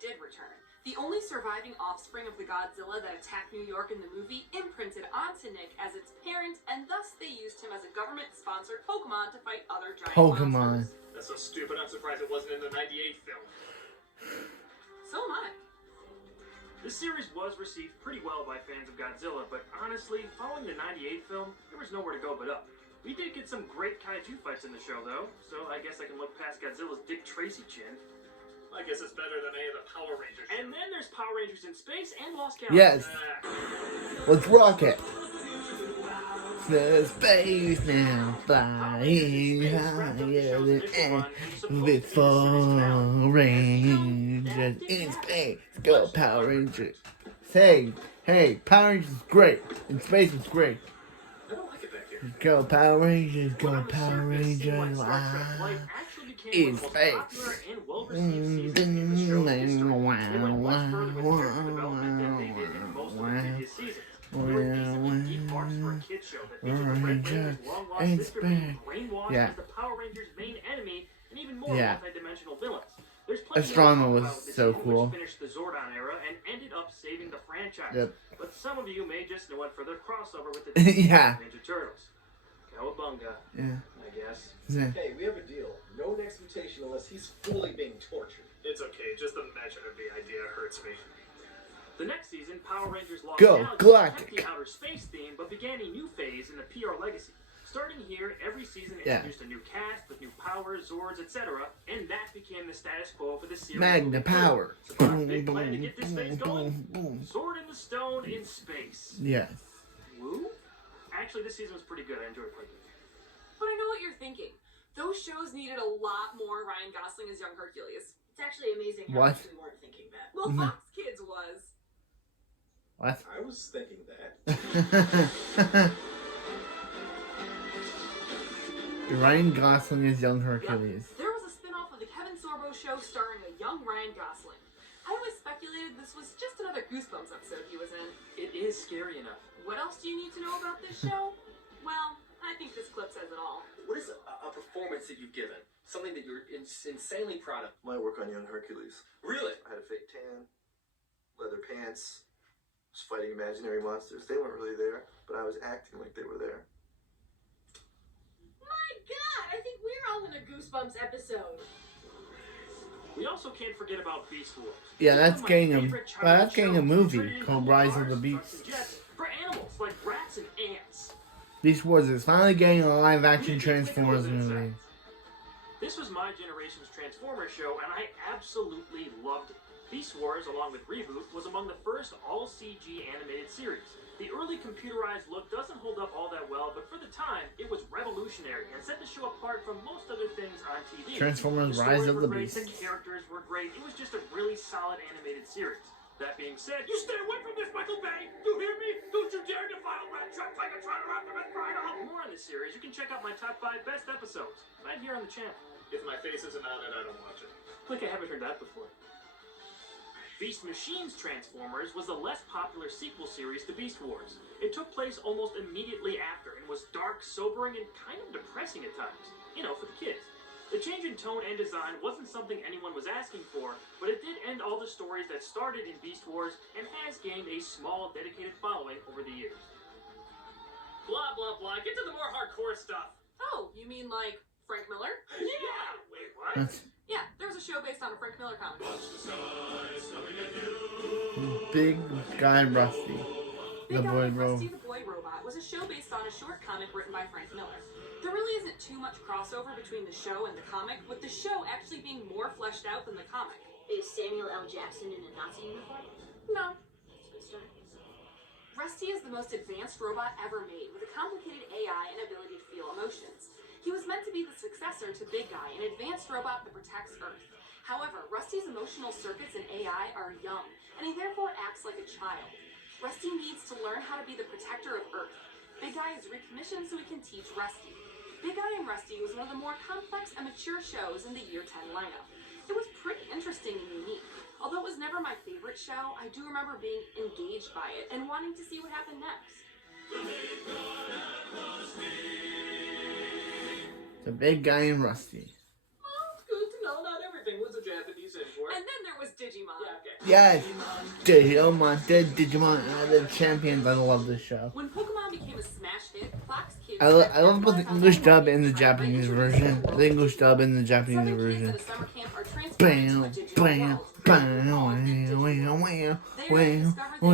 Did return. The only surviving offspring of the Godzilla that attacked New York in the movie imprinted onto Nick as its parent, and thus they used him as a government-sponsored Pokemon to fight other giant monsters. That's so stupid, I'm surprised it wasn't in the 98 film. So am I. This series was received pretty well by fans of Godzilla, but honestly, following the 98 film, there was nowhere to go but up. We did get some great kaiju fights in the show, though, so I guess I can look past Godzilla's Dick Tracy chin. I guess it's better than any of the Power Rangers. And then there's Power Rangers in Space and Lost County. Yes. Let's rock it. The space now, flying higher than with Power Rangers in space. Go Power Rangers. Hey, Power Rangers is great. In space is great. I don't like it back here. Go Power Rangers, go Power Rangers. In space. Yeah. Yeah. Astronomer was so cool. Finished the Zordon era and ended up saving the franchise. Yep. But some of you may just know it for their crossover with the Yeah. Ninja Turtles. Cowabunga. Yeah. I guess. Yeah. Hey, we have a deal. No next mutation unless he's fully being tortured. It's okay. Just the mention of the idea hurts me. The next season, Power Rangers Lost Go Galaxy Galactic. kept the outer space theme, but began a new phase in the PR legacy. Starting here, every season Yeah. introduced a new cast with new powers, Zords, etc., and that became the status quo for the series. Magna power. So Fox Boom, big plan to boom, get this phase boom, going. boom, boom. Sword in the Stone in space. Yes. Woo? Actually, this season was pretty good. I enjoyed playing it. But I know what you're thinking. Those shows needed a lot more Ryan Gosling as young Hercules. It's actually amazing how What? much we weren't thinking that. Well, Mhm. Fox Kids was. What? I was thinking that. Ryan Gosling is young Hercules. There was a spin-off of the Kevin Sorbo show starring a young Ryan Gosling. I always speculated this was just another Goosebumps episode he was in. It is scary enough. What else do you need to know about this show? Well, I think this clip says it all. What is a performance that you've given? Something that you're insanely proud of? My work on Young Hercules. Really? I had a fake tan, leather pants, was fighting imaginary monsters. They weren't really there, but I was acting like they were there. My God, I think we're all in a Goosebumps episode. We also can't forget about Beast Wars. Yeah, that's getting a That's movie called Rise of the Beast. For animals like rats and ants. Beast Wars is finally getting a live action Transformers movie. This was my generation's Transformers show, and I absolutely loved it. Beast Wars, along with Reboot, was among the first all-CG animated series. The early computerized look doesn't hold up all that well, but for the time, it was revolutionary and set the show apart from most other things on TV. Transformers The Rise stories of were the great, Beast. The characters were great. It was just a really solid animated series. That being said, you stay away from this, Michael Bay! You hear me? Don't you dare defile Rat Trap Tigatron or Optimus Prime! For more on this series, you can check out my top 5 best episodes right here on the channel. If my face isn't on it, I don't watch it. Like I haven't heard that before. Beast Machines Transformers was the less popular sequel series to Beast Wars. It took place almost immediately after and was dark, sobering, and kind of depressing at times. You know, for the kids. The change in tone and design wasn't something anyone was asking for, but it did end all the stories that started in Beast Wars and has gained a small, dedicated following over the years. Blah, blah, blah. Get to the more hardcore stuff. Oh, you mean like Frank Miller? Yeah! Wait, what? Yeah, there was a show based on a Frank Miller comic. Big Guy Rusty. The Big Guy boy and Rusty bro. the Boy Robot was a show based on a short comic written by Frank Miller. There really isn't too much crossover between the show and the comic, with the show actually being more fleshed out than the comic. Is Samuel L. Jackson in a Nazi uniform? No. That's a good start. Rusty is the most advanced robot ever made, with a complicated AI and ability to feel emotions. He was meant to be the successor to Big Guy, an advanced robot that protects Earth. However, Rusty's emotional circuits and AI are young, and he therefore acts like a child. Rusty needs to learn how to be the protector of Earth. Big Guy is recommissioned so he can teach Rusty. Big Guy and Rusty was one of the more complex and mature shows in the Year 10 lineup. It was pretty interesting and unique. Although it was never my favorite show, I do remember being engaged by it and wanting to see what happened next. The Big Guy and Rusty. Well, it's good to know not everything was a Japanese import. And then there was Digimon. Yes! Digimon are the champions. I love this show. When Pokemon became a smash hit, Fox Kids... I love both the English dub and the Japanese version. The English dub and the Japanese version. Bam, bam, bam, wow, wow, wow, wow, wow, wow, wow, wow, wow, wow, wow, wow,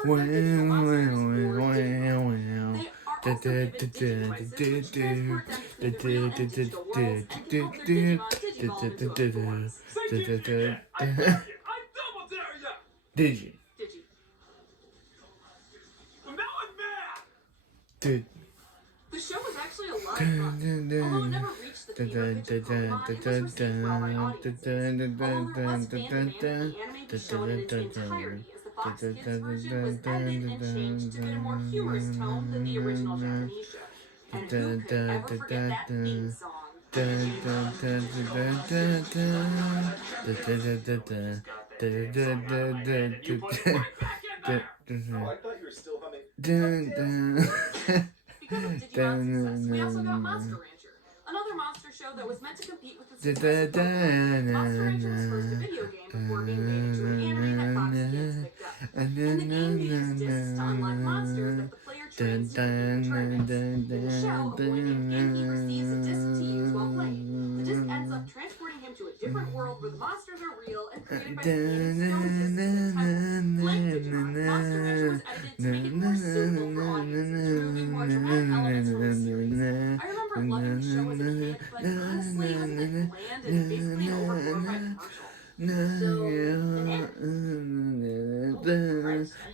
wow, wow, wow, wow, wow, wow, also given Digivices, which transport them between the real and digital worlds and can help their Digimon digivolve into other forms. I dare you! I double dare you! Digi. Digi. Now I'm mad! Dude. The show was actually a lot of fun. Although it never reached the fever pitch of Pokemon, it was received well by audiences. Although there was fan demand for the anime be shown in its entirety, as the Fox Kids version was edited and changed to fit a more humorous tone than the original Japanese show. And who could ever forget that theme song? Oh, I thought you were still humming. Because of Digimon's success, we also got Monster Rancher, another monster show that was meant to compete with the success of Pokemon. Monster Rancher was first a video game before being made into an anime that Fox Kids picked up. And the game uses discs to unlock monsters that the player trains to compete in tournaments. In the show, a boy named Genki receives a disc to use while playing. The disc ends up transporting him to a different world where the monsters are real and created by scanning stone discs in a temple. Like Digimon, Monster Rancher was edited to make it more suitable for audiences, removing more dramatic elements from the series. I remember loving the show as a kid, but honestly, it was a bit bland and basically an overglorified commercial. So, an end. Oh, Christ, I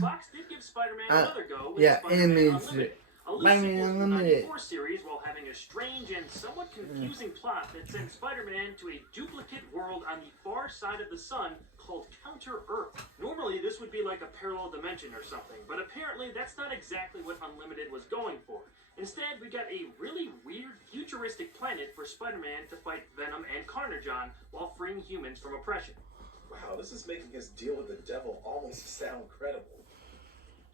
Fox did give Spider-Man another go with yeah, Spider-Man animated. Unlimited, a loose Spider-Man sequel to the Unlimited. 94 series while having a strange and somewhat confusing plot that sent Spider-Man to a duplicate world on the far side of the sun called Counter-Earth. Normally, this would be like a parallel dimension or something, but apparently that's not exactly what Unlimited was going for. Instead, we got a really weird, futuristic planet for Spider-Man to fight Venom and Carnage on while freeing humans from oppression. Wow, this is making his deal with the devil almost sound credible.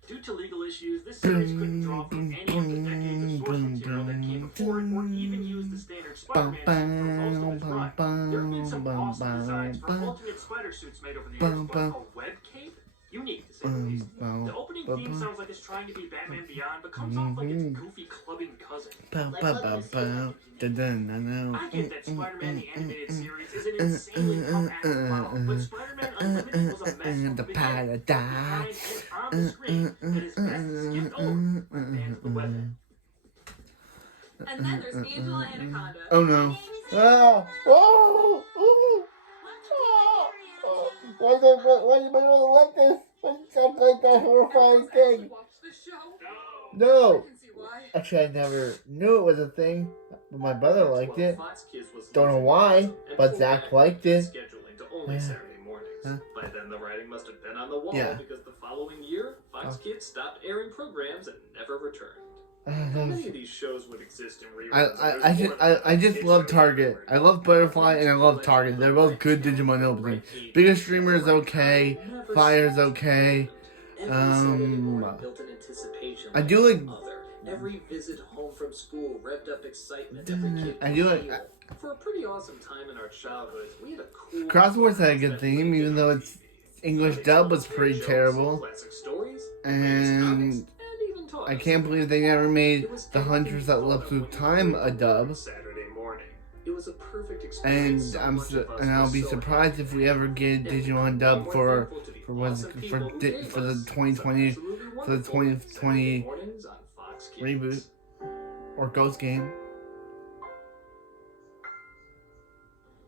Due to legal issues, this series couldn't draw from any of the decades of source material that came before it, or even use the standard Spider-Man suit for most of its run. There have been some awesome designs for alternate spider suits made over the years, but a web cape? Unique, to say the least. The opening theme sounds like it's trying to be Batman Beyond, but comes off like its goofy clubbing cousin. I get that Spider-Man the Animated Series is an insanely tough act to follow, but Spider-Man Unlimited was a mess from the beginning, behind and on the screen that is best skipped over by fans of the web. And then there's Angela Anaconda. Oh no. Oh! Oh! Oh! Why do you like this? Why you like that horrifying thing? Watch the show? No. I can see why. Actually, I never knew it was a thing, but my brother liked it. Don't know why, but Zach liked it. Scheduling to only Saturday mornings. By then, the writing must have been on the wall because the following year, Fox Kids stopped airing programs and never returned. How many of these shows would exist in reruns? I just love Target. I love Butterfly and I love Target. They're both good Digimon openings. Biggest Streamer is okay. Fire's okay. I do like. Every visit home from school revved up excitement. Every kid I do like. For a pretty awesome time in our childhoods, we had a cool. Crosswords had a good theme, even though its English dub was pretty terrible. Classic stories, And I can't believe they never made The Hunters That Left Through Time a dub. Saturday morning. It was a perfect And experience. I'll be surprised if we ever get Digimon dub for the 2020 reboot or Ghost game.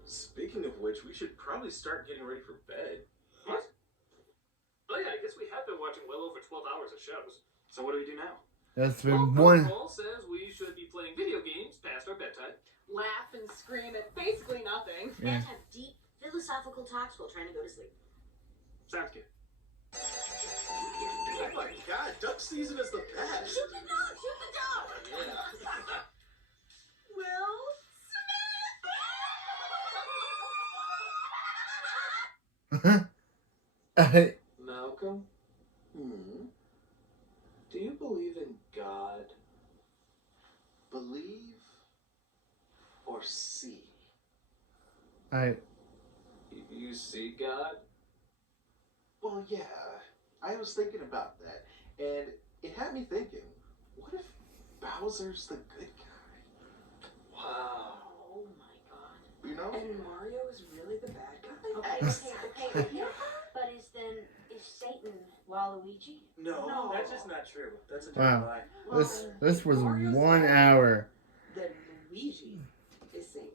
Speaking of which, we should probably start getting ready for bed. What? Oh yeah, I guess we have been watching well over 12 hours of shows. So what do we do now? That's been one. Paul says we should be playing video games past our bedtime. Laugh and scream at basically nothing. Yeah. And have deep philosophical talks while trying to go to sleep. Sounds good. Oh my god, duck season is the best. Shoot the dog! Shoot the dog! Yeah. Will Malcolm? Do you believe in God? Believe or see? You see God? Well, yeah. I was thinking about that, and it had me thinking, what if Bowser's the good guy? Wow. Oh my god. You know? And Mario is really the bad guy? Okay. But is Satan, Waluigi? No, that's just not true. That's a dirty Wow. lie. This was 1 hour. Then Luigi is Satan.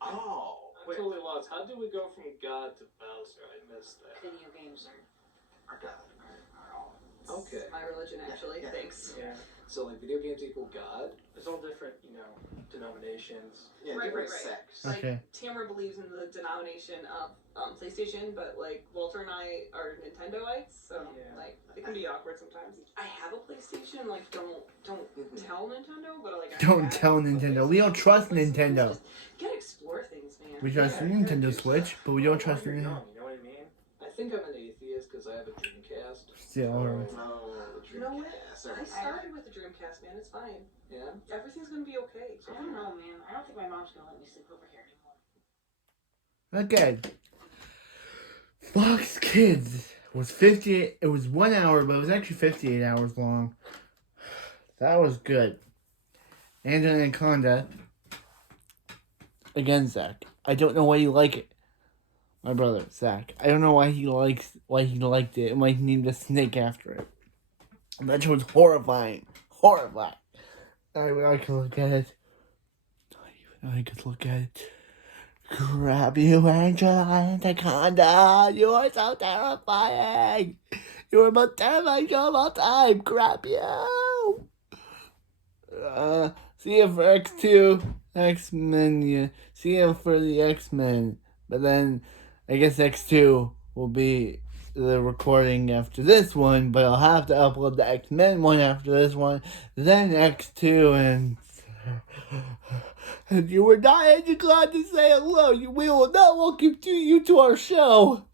Oh. I'm totally lost. How do we go from God to Bowser? I missed that. Video games Our God. Okay. my religion, actually. Yeah. Thanks. Yeah. So like video games equal God? There's all different, denominations. Yeah, Right, different right, right. sects. Like, Okay. Tamara believes in the denomination of PlayStation, but like Walter and I are Nintendoites, so like it can be awkward sometimes. I have a PlayStation, like don't tell Nintendo, but like Don't tell Nintendo. We don't trust Nintendo. Just get explore things, man. We trust Nintendo Switch, but we don't trust You're Nintendo. young, you know what I mean? I think I'm an atheist because I have a Dreamcast. Still, alright. You know what? I started with the Dreamcast, man. It's fine. Yeah. Everything's gonna be okay. I don't know, man. I don't think my mom's gonna let me sleep over here anymore. Okay. Fox Kids was 58. It was 1 hour, but it was actually 58 hours long. That was good. And Anaconda. Again, Zach. I don't know why you like it. My brother, Zach. I don't know why he liked it and why he named a snake after it. That shit was horrifying. Horrifying. I could look at it. I could look at it. Grab you, Anaconda. You are so terrifying. You are the most terrifying show of all time. Grab you. See you for X2. X-Men. Yeah. See you for the X-Men. But then, I guess X2 will be the recording after this one, but I'll have to upload the X-Men one after this one, then X2, and you were not glad to say hello. We will not welcome you to our show.